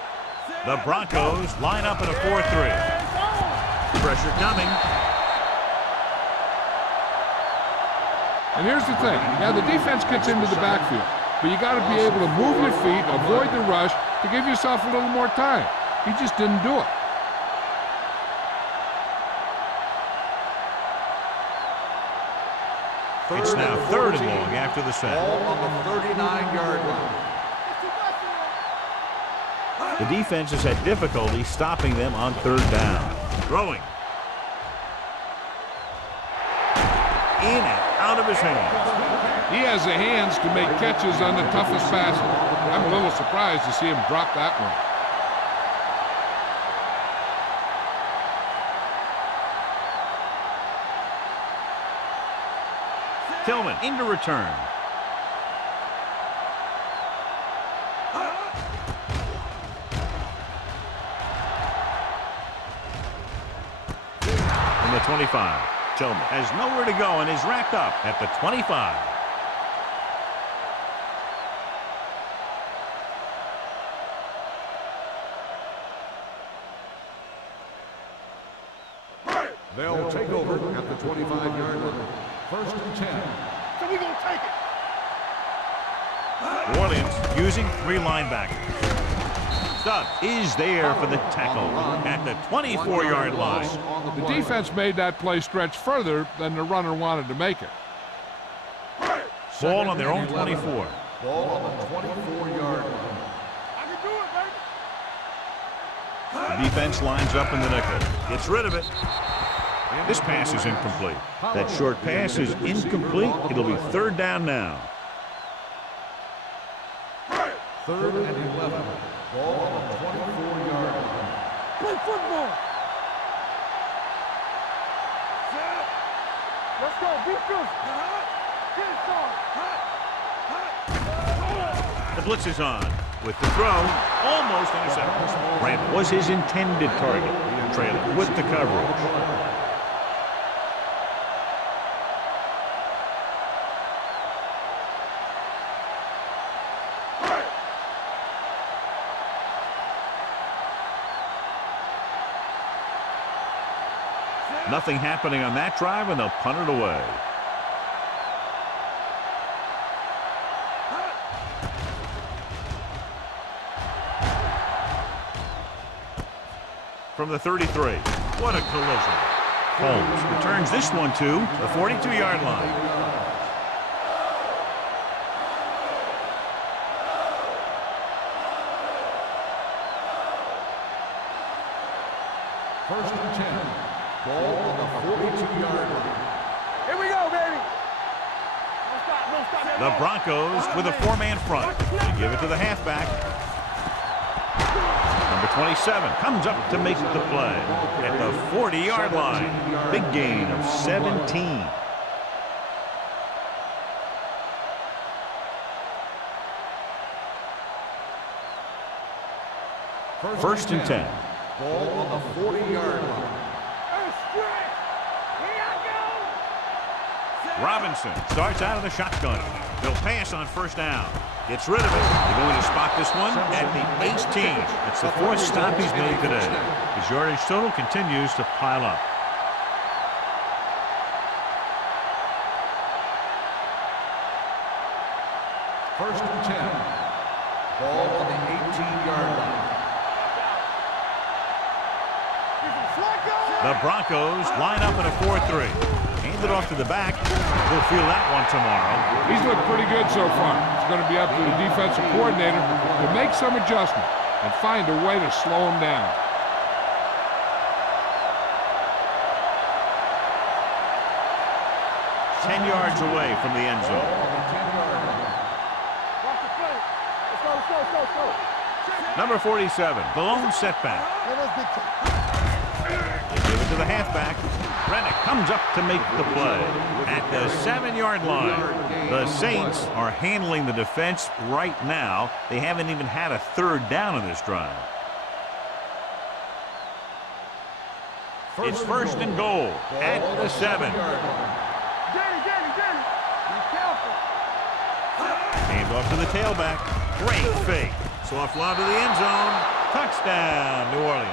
The Broncos line up in a 4-3. Pressure coming. And here's the thing. Now, the defense gets into the backfield, but you got to be able to move your feet, avoid the rush, to give yourself a little more time. He just didn't do it. It's now 3rd and long after the set. Ball on the 39-yard line. The defense has had difficulty stopping them on 3rd down. Throwing. In and out of his hands. He has the hands to make catches on the toughest passes. I'm a little surprised to see him drop that one. Tillman into return. From the 25. Tillman has nowhere to go and is racked up at the 25. They'll take over at the 25-yard line. First and 10. So we gonna take it. New Orleans using 3 linebackers. Stubbs is there for the tackle at the 24-yard line. The defense made that play stretch further than the runner wanted to make it. Ball on their own 24. Ball on the 24-yard line. I can do it, baby. The defense lines up in the nickel. Gets rid of it. This pass is incomplete. That short pass is incomplete. It'll be 3rd down now. 3rd and 11. Ball on the 24-yard line. Play football. Let's go. Be good. Get it started. The blitz is on. With the throw, almost intercepted. Grant was his intended target. Trailer with the coverage. Nothing happening on that drive, and they'll punt it away. From the 33. What a collision. Holmes returns this one to the 42-yard line. First and 10. Ball on the 42-yard line. Here we go, baby. Don't stop. Don't stop. The Broncos with a 4-man front. They give it to the halfback. Number 27 comes up to make the play at the 40-yard line. Big gain of 17. First and 10. Ball on the 40-yard line. Robinson starts out of the shotgun. They'll pass on 1st down. Gets rid of it. They're going to spot this one at the 18. That's the 4th stop he's made today. His yardage total continues to pile up. First and 10. Ball on the 18-yard line. The Broncos line up in a 4-3. Hand it off to the back. We'll feel that one tomorrow. He's looked pretty good so far. It's going to be up to the defensive coordinator to make some adjustment and find a way to slow him down. Ten yards away from the end zone. Watch the play. Let's go. Number 47, the lone setback. They give it to the halfback. Rennick comes up to make the play at the 7-yard line. The Saints are handling the defense right now. They haven't even had a 3rd down in this drive. It's 1st and goal at the 7. Danny. Be careful. Hand off to the tailback. Great fake. Soft lob to the end zone. Touchdown, New Orleans.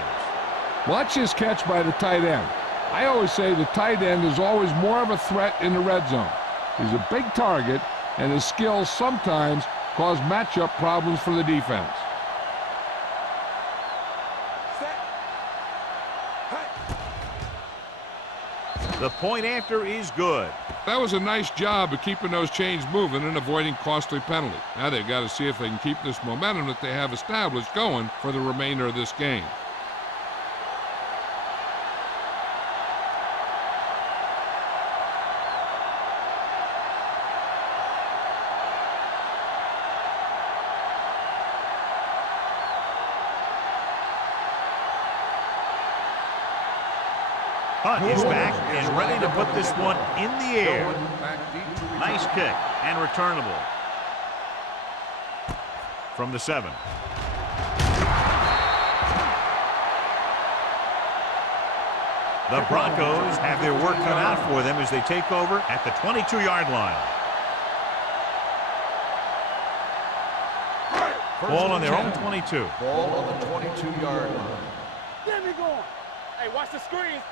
Watch this catch by the tight end. I always say the tight end is always more of a threat in the red zone. He's a big target, and his skills sometimes cause matchup problems for the defense. The point after is good. That was a nice job of keeping those chains moving and avoiding costly penalty. Now they've got to see if they can keep this momentum that they have established going for the remainder of this game. Hunt is back and ready to put this one in the air. Nice kick and returnable. From the 7. The Broncos have their work cut out for them as they take over at the 22-yard line. Ball on their own 22. Ball on the 22-yard line. Get me going. Hey, watch the screens.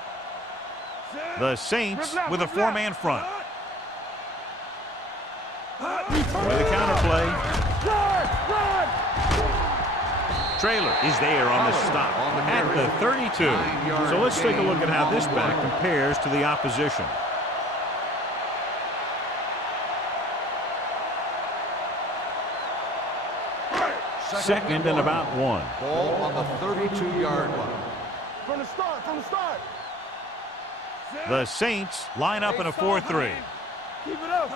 The Saints with a four-man front. With a counter play. Trailer is there on the stop at the 32. So let's take a look at how this back compares to the opposition. Second and about 1. Ball on the 32-yard line. From the start, from the start. The Saints line up in a 4-3. Keep it up.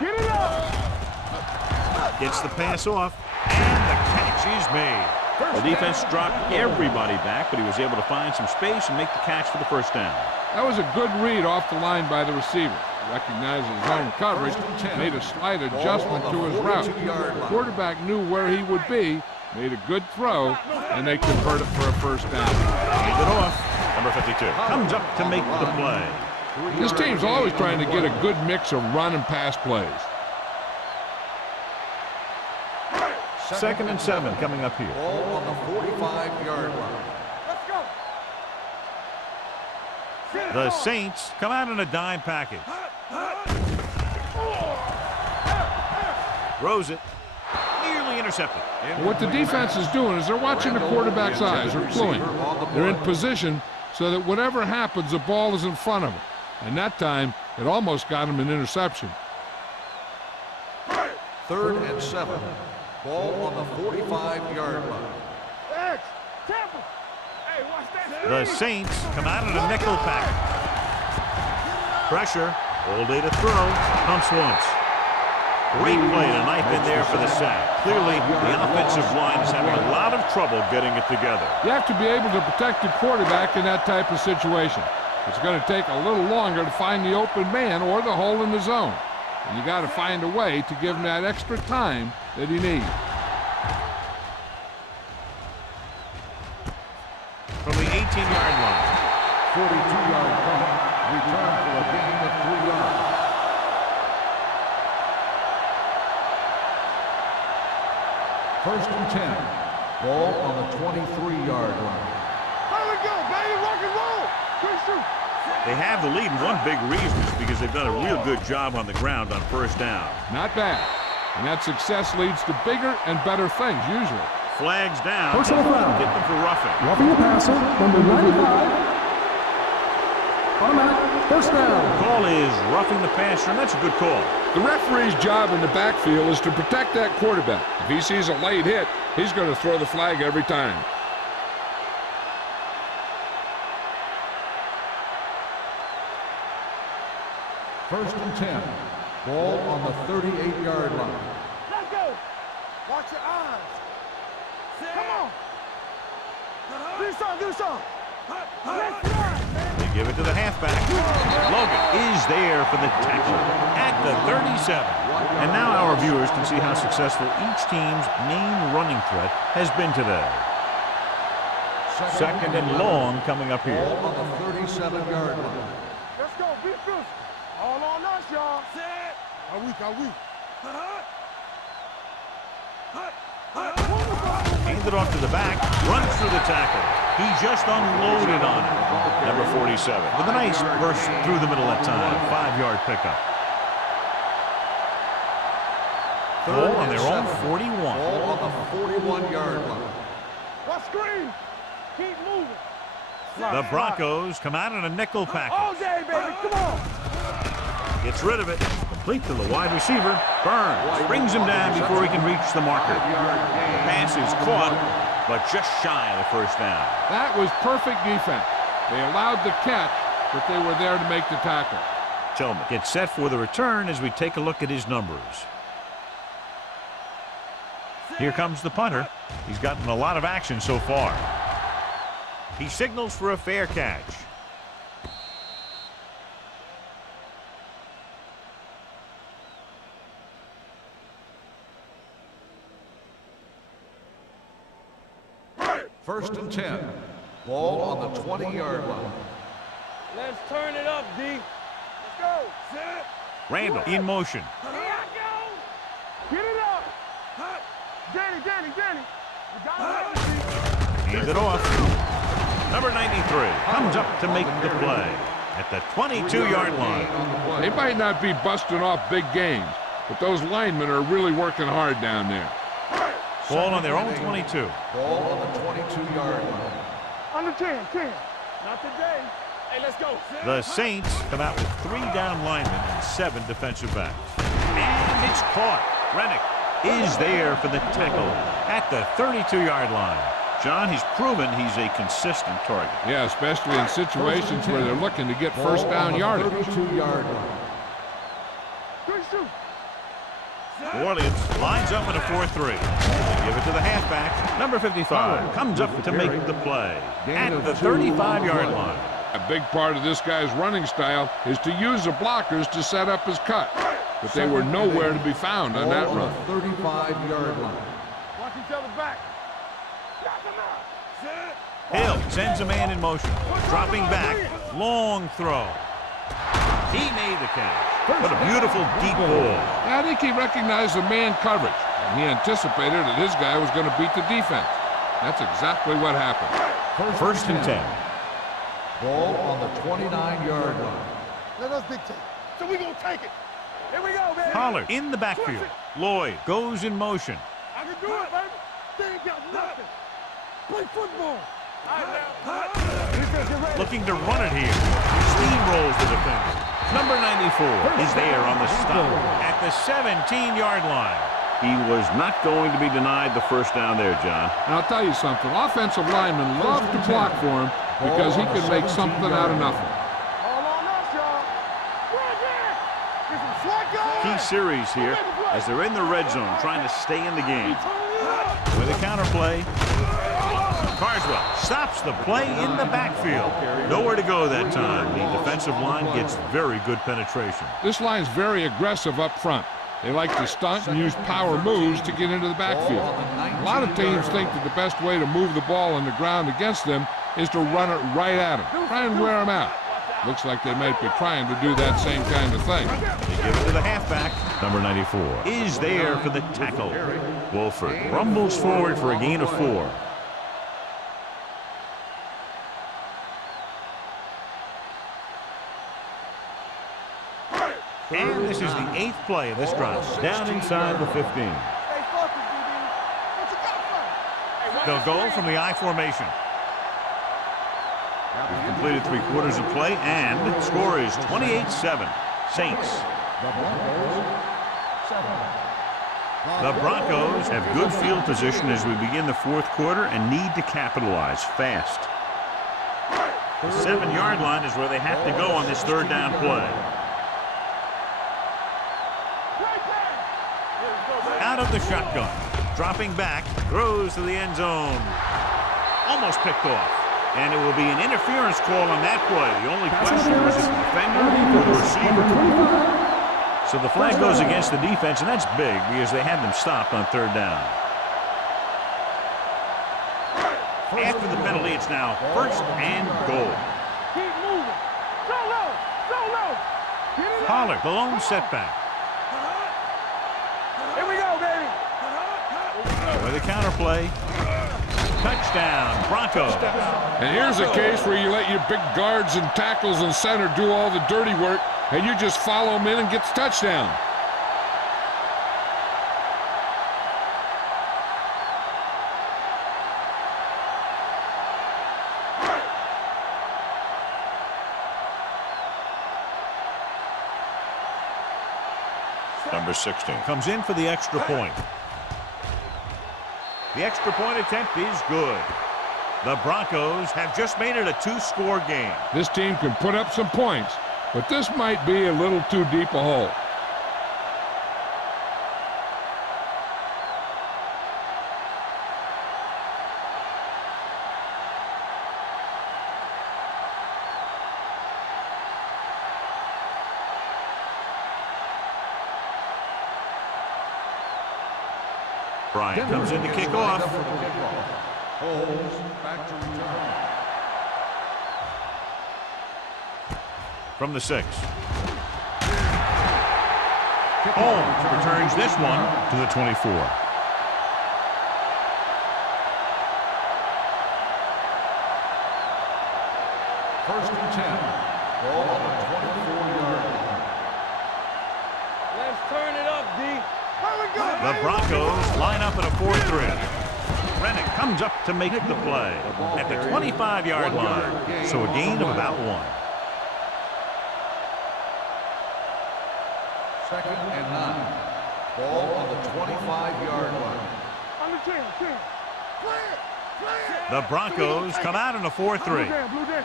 Get it up. Gets the pass off, and the catch is made. The defense dropped everybody back, but he was able to find some space and make the catch for the first down. That was a good read off the line by the receiver. Recognized his zone coverage, made a slight adjustment to his route. The quarterback knew where he would be, made a good throw, and they converted for a first down. Hand it off. Number 52 comes up to make the play. This team's always trying to get a good mix of run and pass plays. Second and 7 coming up here. Ball on the 45-yard line. Let's go. The Saints come out in a dime package. Throws it. Nearly intercepted. What the defense is doing is they're watching the quarterback's eyes. They're cluing. They're in position so that whatever happens, the ball is in front of them. And that time, it almost got him an interception. 3rd and 7. Ball on the 45-yard line. X, Tampa. Hey, watch that. The Saints come out in a nickel package. Pressure. All day to throw. Pumps once. Great play to knife in there for the sack. Clearly, the offensive line is having a lot of trouble getting it together. You have to be able to protect your quarterback in that type of situation. It's going to take a little longer to find the open man or the hole in the zone. And you got to find a way to give him that extra time that he needs. From the 18-yard line. 42-yard punt. Return for a gain of 3 yards. First and 10. Ball on the 23-yard line. There we go, baby. Rock and roll. Good shoot. They have the lead, and one big reason is because they've done a real good job on the ground on first down. Not bad. And that success leads to bigger and better things, usually. Flags down. Personal foul. Get them for roughing. Roughing the passer, number 95. Automatic, first down. The call is roughing the passer, and that's a good call. The referee's job in the backfield is to protect that quarterback. If he sees a late hit, he's going to throw the flag every time. First and 10. Ball on the 38-yard line. Let's go. Watch your eyes. Come on. Do something, do something. Let's run. They give it to the halfback. Logan is there for the tackle at the 37. And now our viewers can see how successful each team's main running threat has been today. Second and long coming up here. Ball on the 37-yard line. Let's go. Be physical. All on us, y'all. Are weak, are weak. Hands it off to the back. Runs through the tackle. He just unloaded on it. Number 47 with a nice burst through the middle that time. 5-yard pickup. Ball on their own 41. Ball on the 41-yard line. What screen? Keep moving. The Broncos come out in a nickel package. All day, baby. Come on. Gets rid of it. Complete to the wide receiver. Burns brings him down before he can reach the marker. The pass is caught, but just shy of the first down. That was perfect defense. They allowed the catch, but they were there to make the tackle. Tillman gets set for the return as we take a look at his numbers. Here comes the punter. He's gotten a lot of action so far. He signals for a fair catch. First and 10. Ball on the 20-yard line. Let's turn it up, D. Let's go. Set. Randall in motion. Here I go. Get it up. Danny. You got it. Hands it off. Number 93 comes up to make the play. at the 22-yard line. They might not be busting off big games, but those linemen are really working hard down there. Ball on their own 22. Ball on the 22-yard line. Under 10, 10. Not today. Hey, let's go. The Saints come out with 3 down linemen and 7 defensive backs. And it's caught. Rennick is there for the tackle at the 32-yard line. John, he's proven he's a consistent target. Yeah, especially in situations where they're looking to get first down yardage. 32-yard line. 32. New Orleans lines up in a 4-3. Give it to the halfback. Number 55 comes up to make the play at the 35-yard line. A big part of this guy's running style is to use the blockers to set up his cut. But they were nowhere to be found on that run. 35-yard line. Watch each other back. Hill sends a man in motion. Dropping back. Long throw. He made the catch. What a beautiful deep ball. I think he recognized the man coverage, and he anticipated that his guy was going to beat the defense. That's exactly what happened. First and 10. Ball on the 29-yard line. Let us dictate. So we're going to take it. Here we go, baby. Pollard in the backfield. Lloyd goes in motion. I can do it, baby. They ain't got nothing. Play football. Looking to run it here. Steamrolls the defender. Number 94 is there on the stop at the 17-yard line. He was not going to be denied the first down there, John. And I'll tell you something. Offensive linemen love to block for him because he can make something out of nothing. All on us, y'all. Right there. Get some slack on. Key series here as they're in the red zone trying to stay in the game. With a counterplay. Carswell stops the play in the backfield. Nowhere to go that time. The defensive line gets very good penetration. This line's very aggressive up front. They like to stunt and use power moves to get into the backfield. A lot of teams think that the best way to move the ball on the ground against them is to run it right at them. Try and wear them out. Looks like they might be trying to do that same kind of thing. They give it to the halfback. Number 94 is there for the tackle. Wolford rumbles forward for a gain of 4. And this is the 8th play of this drive. Down inside the 15. Stay focused, DB. What you got for? They'll go from the I formation. We've completed 3/4 of play, and the score is 28-7. Saints. The Broncos have good field position as we begin the 4th quarter and need to capitalize fast. The 7-yard line is where they have to go on this 3rd down play. Out of the shotgun. Dropping back. Throws to the end zone. Almost picked off. And it will be an interference call on that play. The only question was if the defender or the receiver. So the flag goes against the defense, and that's big because they had them stopped on 3rd down. After the penalty, it's now 1st and goal. Keep moving. So low. So low. Pollard, the lone setback. Here we go, baby. With a counterplay. Touchdown, Broncos. And here's a case where you let your big guards and tackles and center do all the dirty work, and you just follow them in and get the touchdown. Number 16 comes in for the extra point. The extra point attempt is good. The Broncos have just made it a 2-score game. This team can put up some points, but this might be a little too deep a hole. Bryant comes in to kick off. Holmes back to return. From the 6. Holmes returns this one to the 24. First and 10. Ball on the 24-yard line. Let's turn it up, D. Here we go. The Broncos line up at a 4-3. Rennick comes up to make the play at the 25-yard line. So a gain of about 1. 2nd and 9. Ball on the 25-yard line. On the 10. Clear. The Broncos come out in a 4-3. Blue down.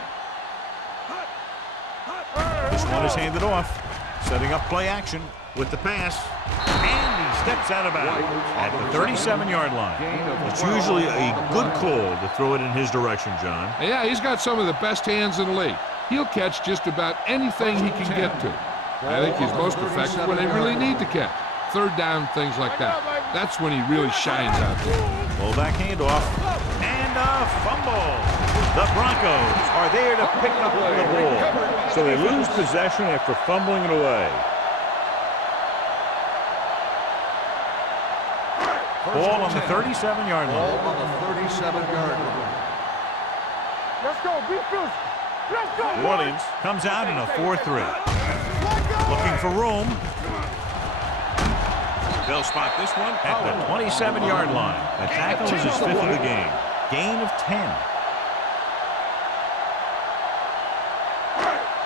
This one is handed off. Setting up play action with the pass. And he steps out of bounds at the 37-yard line. It's usually a good call to throw it in his direction, John. Yeah, he's got some of the best hands in the league. He'll catch just about anything he can get to. I think he's most effective when they really need to catch. 3rd down, things like that. That's when he really shines out there. Fullback handoff. And a fumble. The Broncos are there to pick up the ball. So they lose possession after fumbling it away. Ball on the 37-yard line. Ball on the 37-yard line. Let's go. Be physical. Let's go. New Orleans comes out in a 4-3. Looking for room. They'll spot this one at the 27-yard line. The tackle is his 5th of the game. Gain of 10.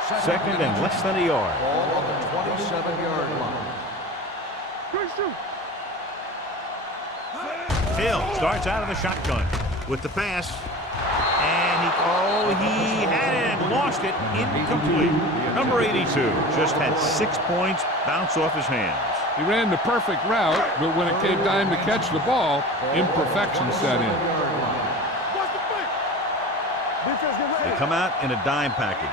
2nd and less than a yard. Ball on the 27-yard line. Good shoot. Hill starts out of the shotgun with the pass. And he had it and lost it. Incomplete. Number 82 just had 6 points bounce off his hands. He ran the perfect route, but when it came time to catch the ball, imperfection set in. What's the play? Defense get ready. They come out in a dime package.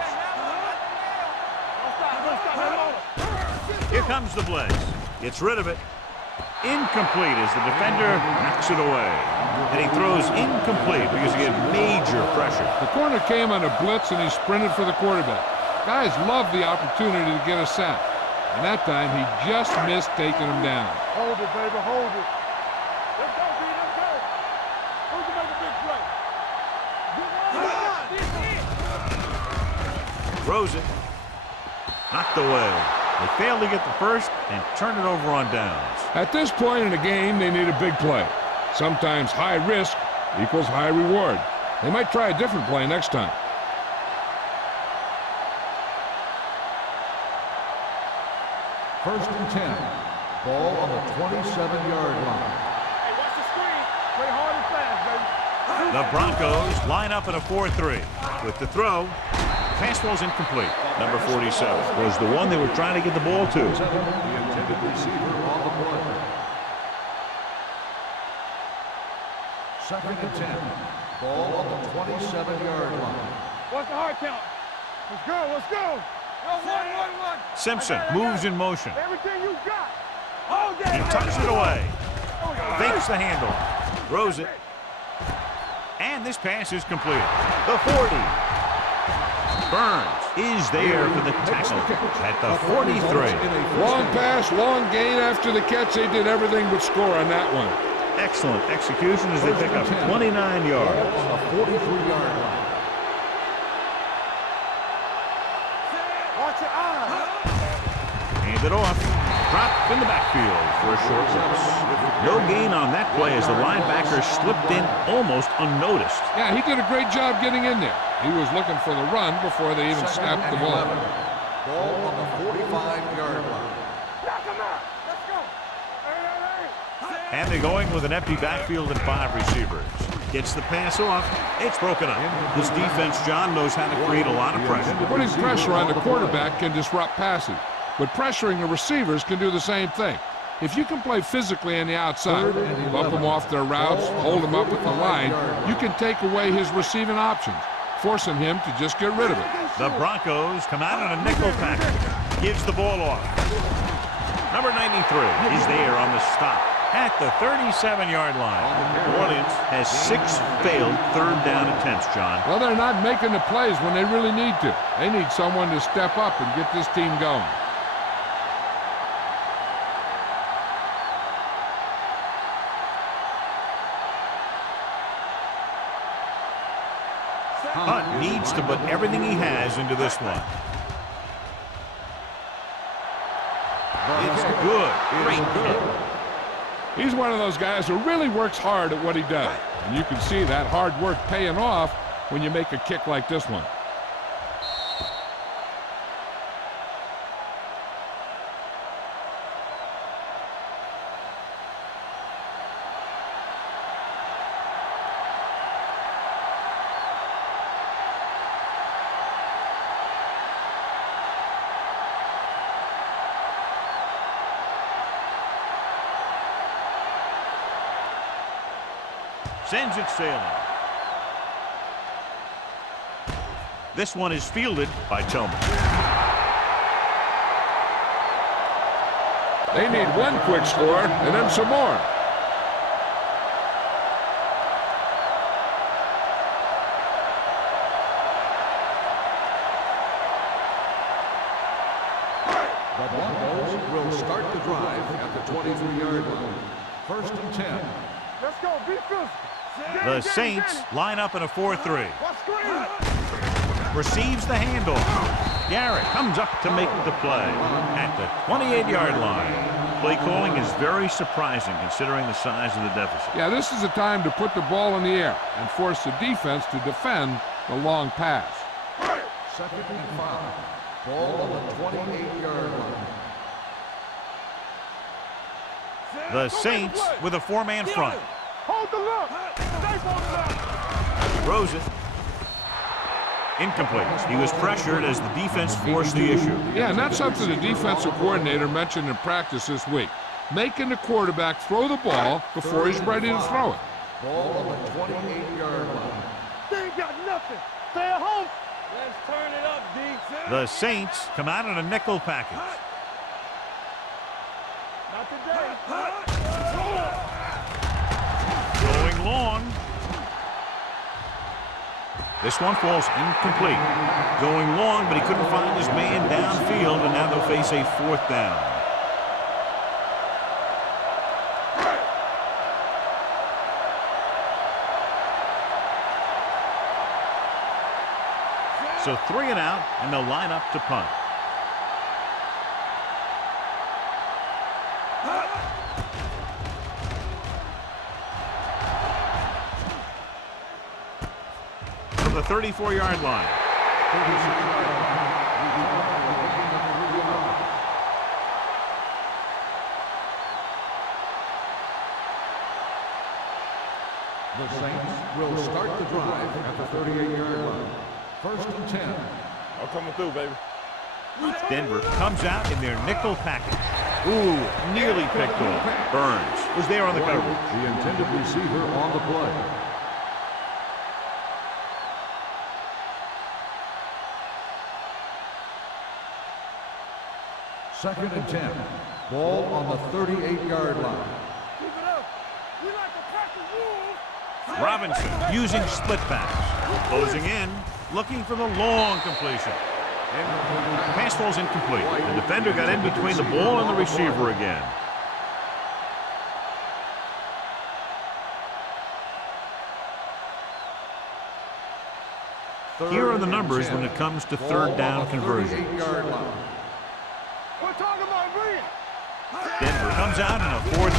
Here comes the blitz. Gets rid of it. Incomplete as the defender knocks it away. And he throws incomplete because he had major pressure. The corner came on a blitz and he sprinted for the quarterback. Guys love the opportunity to get a sack. And that time he just missed taking him down. Hold it, baby. Hold it. Let's go, B. Let's go. Who can make a big play? Throws it. Knocked away. They failed to get the first and turn it over on downs. At this point in the game, they need a big play. Sometimes high risk equals high reward. They might try a different play next time. First and 10. Ball on the 27-yard line. Hey, watch the screen. Play hard and fast, baby. The Broncos line up in a 4-3. With the throw, pass ball's incomplete. Number 47 was the one they were trying to get the ball to. The intended receiver on the play. 2nd and 10. Ball on the 27-yard line. What's the hard count? Let's go. Let's go. Yo, one. Simpson moves in motion. Everything you got. Hold that. He tucks it away. Fakes the handle. Throws it. And this pass is completed. The 40. Burns is there for the tackle at the 43. Long pass, long gain after the catch. They did everything but score on that one. Excellent execution as they pick up 29 yards. On the 43-yard line. Watch your eyes. Handed off. Dropped in the backfield for a short loss. No gain on that play as the linebacker slipped in almost unnoticed. Yeah, he did a great job getting in there. He was looking for the run before they even snapped the ball. Ball on the 45-yard line. Knock him out. Let's go. Hey. And they're going with an empty backfield and 5 receivers. Gets the pass off. It's broken up. This defense, John, knows how to create a lot of pressure. Putting pressure on the quarterback can disrupt passes, but pressuring the receivers can do the same thing. If you can play physically on the outside, bump them off their routes, hold them up at the line, you can take away his receiving options, forcing him to just get rid of it. The Broncos come out in a nickel package. Gives the ball off. Number 93 is there on the stop at the 37-yard line. New Orleans has 6 failed 3rd down attempts, John. Well, they're not making the plays when they really need to. They need someone to step up and get this team going. Hunt needs to put everything he has into this one. It's good. Great kick. He's one of those guys who really works hard at what he does. And you can see that hard work paying off when you make a kick like this one. Sends it sailing. This one is fielded by Tillman. They need one quick score and then some more. The Broncos will start the drive at the 23-yard line. 1st and 10. Let's go. Be physical. The Saints line up in a 4-3. Receives the handoff. Garrett comes up to make the play at the 28-yard line. Play calling is very surprising considering the size of the deficit. Yeah, this is a time to put the ball in the air and force the defense to defend the long pass. 2nd and 5. Ball on the 28-yard line. The Saints with a 4-man front. Hold the look. Stay on the look. Throws it. Incomplete. He was pressured as the defense forced the issue. Yeah, and that's something the defensive coordinator mentioned in practice this week. Making the quarterback throw the ball before he's ready to throw it. Ball on the 28-yard line. They ain't got nothing. Stay at home. Let's turn it up, D. The Saints come out in a nickel package. Not today. Going long. This one falls incomplete. Going long, but he couldn't find his man downfield, and now they'll face a 4th down. So 3 and out, and they'll line up to punt. From the 34-yard line. The Saints will start the drive at the 38-yard line. 1st and 10. I'm coming through, baby. Denver comes out in their nickel package. Ooh, nearly picked off. Burns was there on the coverage. The intended receiver on the play. Second and 10. Ball on the 38-yard line. Keep it up. We like to practice rules. Robinson using split pass. Closing in, looking for the long completion. Pass falls incomplete. The defender got in between the ball and the receiver again. Here are the numbers when it comes to 3rd down conversions. We're talking about Green. Denver comes out in a 4-3.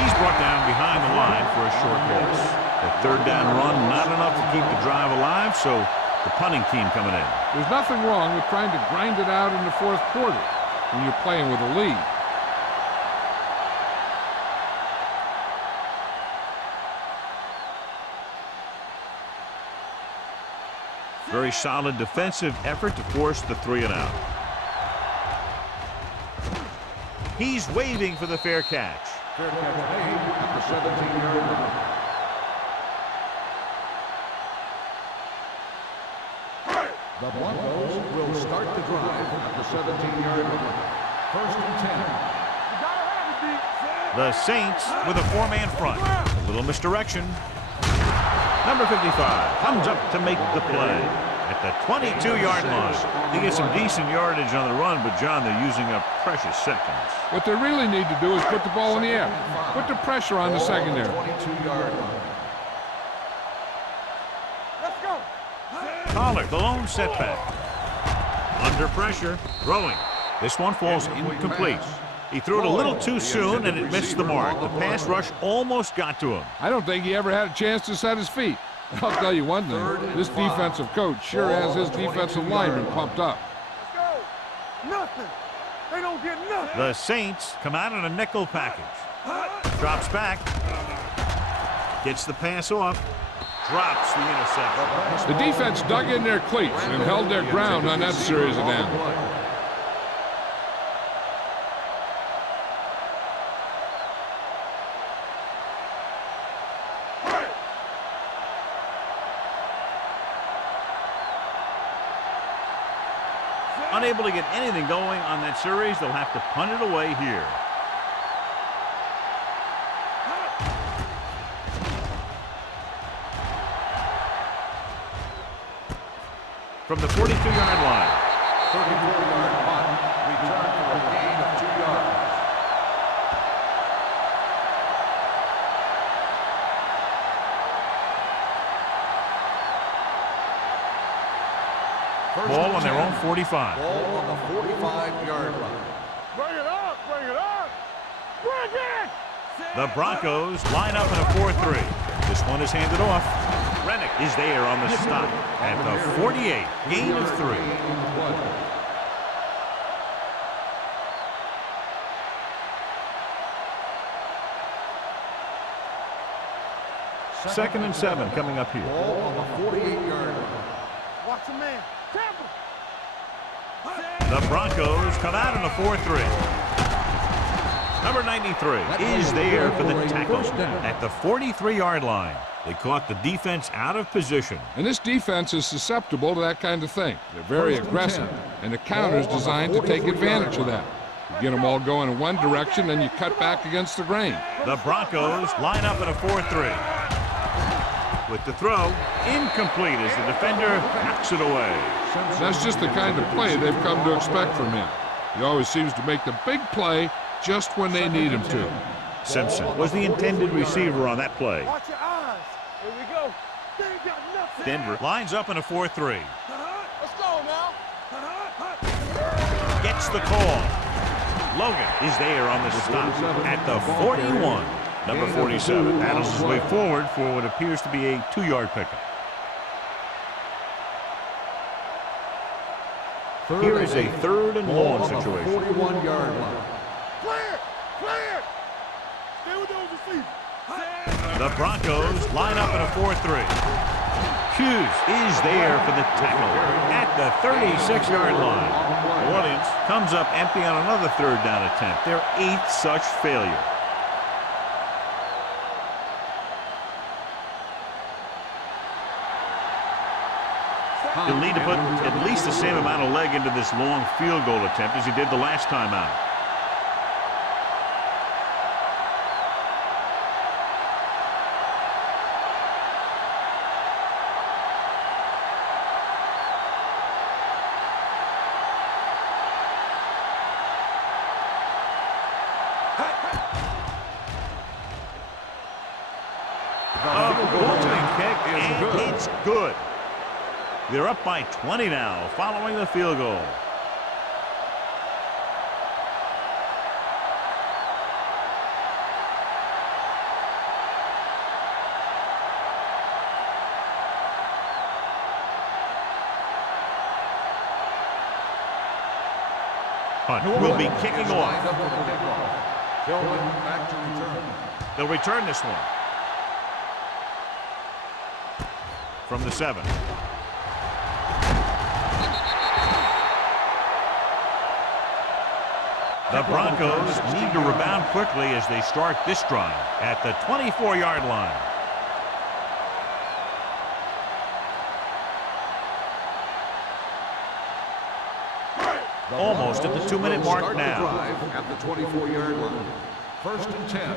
He's brought down behind the line for a short loss. That 3rd down run, not enough to keep the drive alive, so the punting team coming in. There's nothing wrong with trying to grind it out in the 4th quarter when you're playing with a lead. Very solid defensive effort to force the 3 and out. He's waving for the fair catch. Fair catch made at the 17-yard line. The Broncos will start the drive at the 17-yard line. 1st and 10. You gotta have it, D. The Saints with a 4-man front. A little misdirection. Number 55 comes up to make the play at the 22-yard line. They get some decent yardage on the run, but, John, they're using up precious seconds. What they really need to do is put the ball in the air. Put the pressure on the secondary. 22-yard line. Let's go. Collar, the lone setback. Under pressure, throwing. This one falls incomplete. He threw it a little too soon, and it missed the mark. The pass rush almost got to him. I don't think he ever had a chance to set his feet. I'll tell you one thing, this defensive coach sure has his defensive linemen pumped up. Let's go. Nothing. They don't get nothing. The Saints come out in a nickel package. Drops back. Gets the pass off. Drops the interception. The defense dug in their cleats and held their ground on that series of downs. Unable to get anything going on that series, they'll have to punt it away here. From the 42-yard line. 34-yard punt, return for a gain of 2 yards. Ball on their own 45. Ball on the 45-yard line. Bring it up. Bring it up. Bring it. The Broncos line up in a 4-3. This one is handed off. Rennick is there on the stop at the 48. Gain of 3. Second and 7 coming up here. Ball on the 48-yard line. Watch a man. Tap him. The Broncos come out in a 4-3. Number 93 is there for the tackle at the 43-yard line. They caught the defense out of position. And this defense is susceptible to that kind of thing. They're very aggressive, and the counter's designed to take advantage of that. You get them all going in one direction, and you cut back against the grain. The Broncos line up in a 4-3. With the throw, incomplete as the defender knocks it away. That's just the kind of play they've come to expect from him. He always seems to make the big play just when they need him to. Simpson was the intended receiver on that play. Watch your eyes. Here we go. They ain't got nothing. Denver lines up in a 4-3. Let's go now. Gets the call. Logan is there on the stop at the 41. Number 47 battles his way forward for what appears to be a 2-yard pickup. Here is a 3rd and long situation. 41-yard line. Clear. Clear. Stay with those receivers. The Broncos line up in a 4-3. Hughes is there for the tackle at the 36-yard line. New Orleans comes up empty on another 3rd down attempt. Their 8th such failure. He'll need to put at least the same amount of leg into this long field goal attempt as he did the last time out. A golden kick, and it's good. They're up by 20 now, following the field goal. Hunt will be kicking off. Back to return. They'll return this one. From the 7. The Broncos need to rebound quickly as they start this drive at the 24-yard line. Almost at the 2-minute mark now. At the 24-yard line. 1st and 10.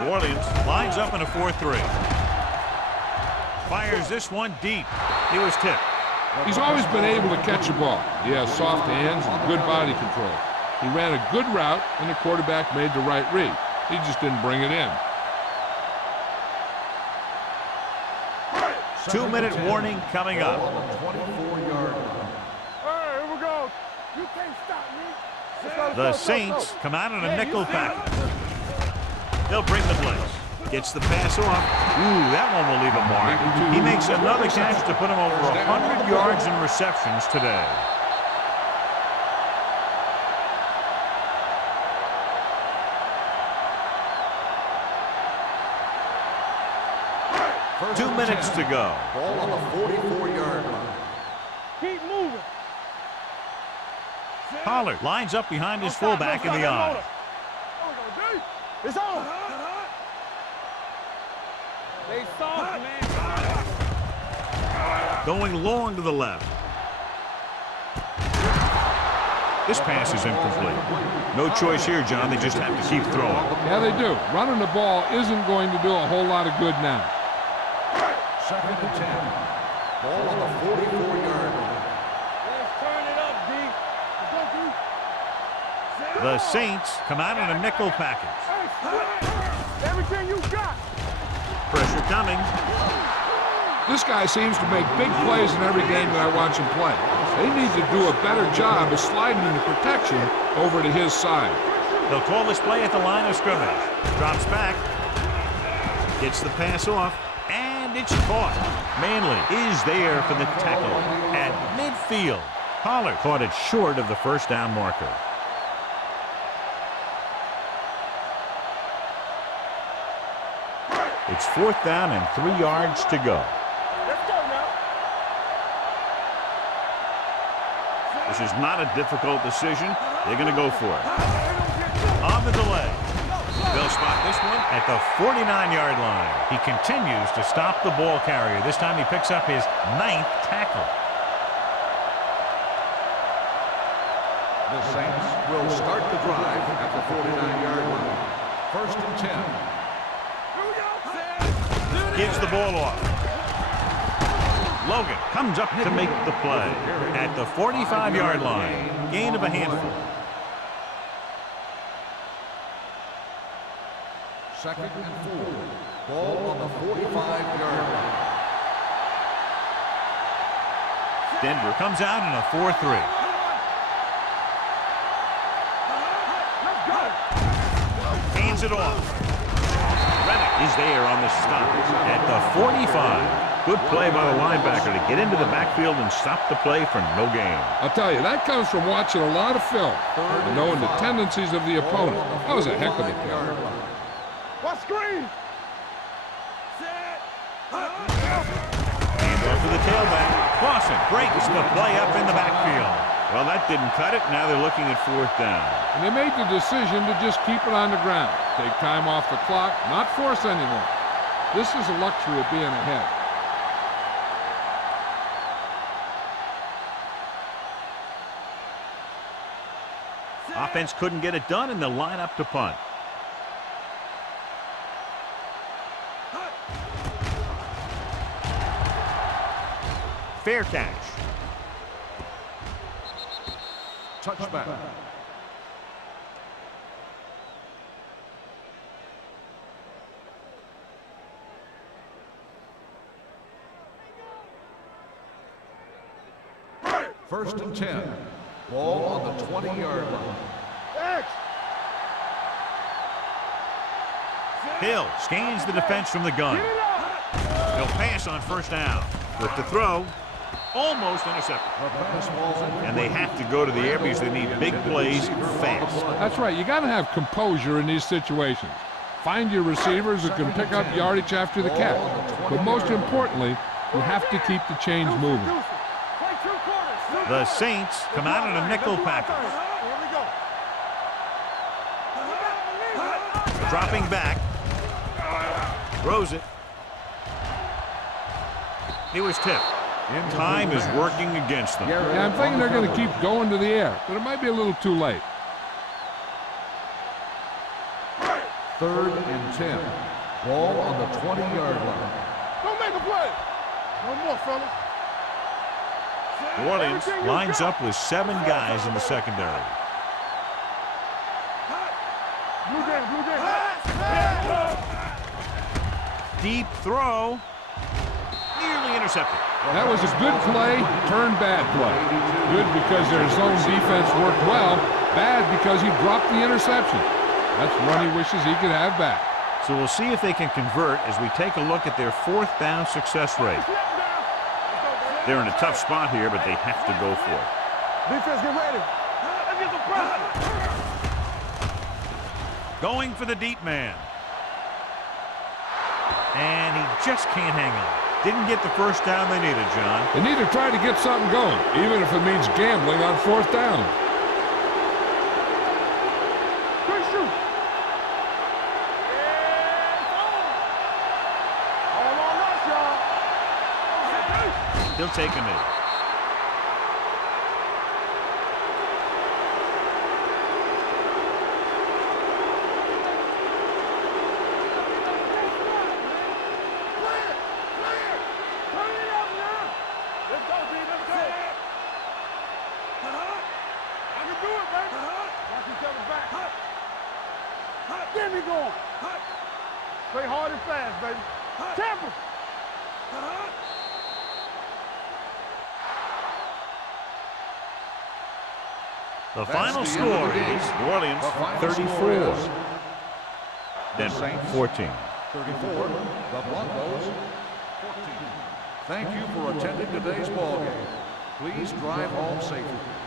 New Orleans lines up in a 4-3. Fires this one deep. He was tipped. He's always been able to catch a ball. He has soft hands and good body control. He ran a good route, and the quarterback made the right read. He just didn't bring it in. 2-minute warning coming up. On the 24-yard line. Hey, here we go. You can't stop me. The Saints come out in a nickel package. They'll bring the blitz. Gets the pass off. Ooh, that one will leave a mark. He makes another catch to put him over 100 yards in receptions today. First 2 and minutes 10. to go. Ball on the 44-yard line. Keep moving. Pollard lines up behind his fullback in the eye. It's on. They soft, man. Going long to the left. This pass is incomplete. No choice here, John. They just have to keep throwing. Yeah, they do. Running the ball isn't going to do a whole lot of good now. Second and 10. Ball on the 44-yard line. Let's turn it up, D. The Saints come out in a nickel package. Everything you got. Pressure coming. This guy seems to make big plays in every game that I watch him play. They need to do a better job of sliding into protection over to his side. They'll call this play at the line of scrimmage. Drops back. Gets the pass off. And it's caught. Manley is there for the tackle at midfield. Pollard caught it short of the first down marker. It's 4th down and 3 yards to go. Let's go now. This is not a difficult decision. They're going to go for it. On the delay. They'll spot this one at the 49-yard line. He continues to stop the ball carrier. This time he picks up his 9th tackle. The Saints will start the drive at the 49-yard line. First and 10. Gives the ball off. Logan comes up to make the play at the 45-yard line. Gain of a handful. Second and 4. Ball on the 45-yard line. Denver comes out in a 4-3. Hands it off. Reddick is there on the stop at the 45. Good play by the linebacker to get into the backfield and stop the play for no gain. I'll tell you, that comes from watching a lot of film and knowing the tendencies of the opponent. That was a heck of a play. What screen? And off to the tailback. Clausen breaks the play up in the backfield. Well, that didn't cut it. Now they're looking at 4th down. And they made the decision to just keep it on the ground. Take time off the clock, not force anymore. This is a luxury of being ahead. Offense couldn't get it done, and they'll line up to punt. Fair catch. Touchback. First and 10. Ball on the 20-yard line. Hill scans the defense from the gun. He'll pass on first down. With the throw, almost intercepted. And they have to go to the air because they need big plays fast. That's right. You got to have composure in these situations. Find your receivers who can pick up yardage after the catch. But most importantly, you have to keep the chains moving. The Saints come out in a nickel package. Dropping back. Throws it. He was tipped. Time is working against them. Yeah, I'm thinking they're going to keep going to the air, but it might be a little too late. Third and 10. Ball on the 20-yard line. Don't make a play. No more, fellas. New Orleans lines up with 7 guys in the secondary. Blue game. Deep throw. Nearly intercepted. That was a good play, turned bad play. Good because their zone defense worked well. Bad because he dropped the interception. That's one he wishes he could have back. So we'll see if they can convert as we take a look at their fourth down success rate. They're in a tough spot here, but they have to go for it. Defense, get ready. Let's get the pressure. Going for the deep man. And he just can't hang on. Didn't get the first down they needed, John. They need to try to get something going, even if it means gambling on fourth down. Quick shoot. All on us, y'all. He'll take a knee. Get me going. Play hard and fast, baby. Temple. The final score is New Orleans 34. Denver 14. 34, the Broncos 14. Thank you for attending today's ball game. Please drive home safely.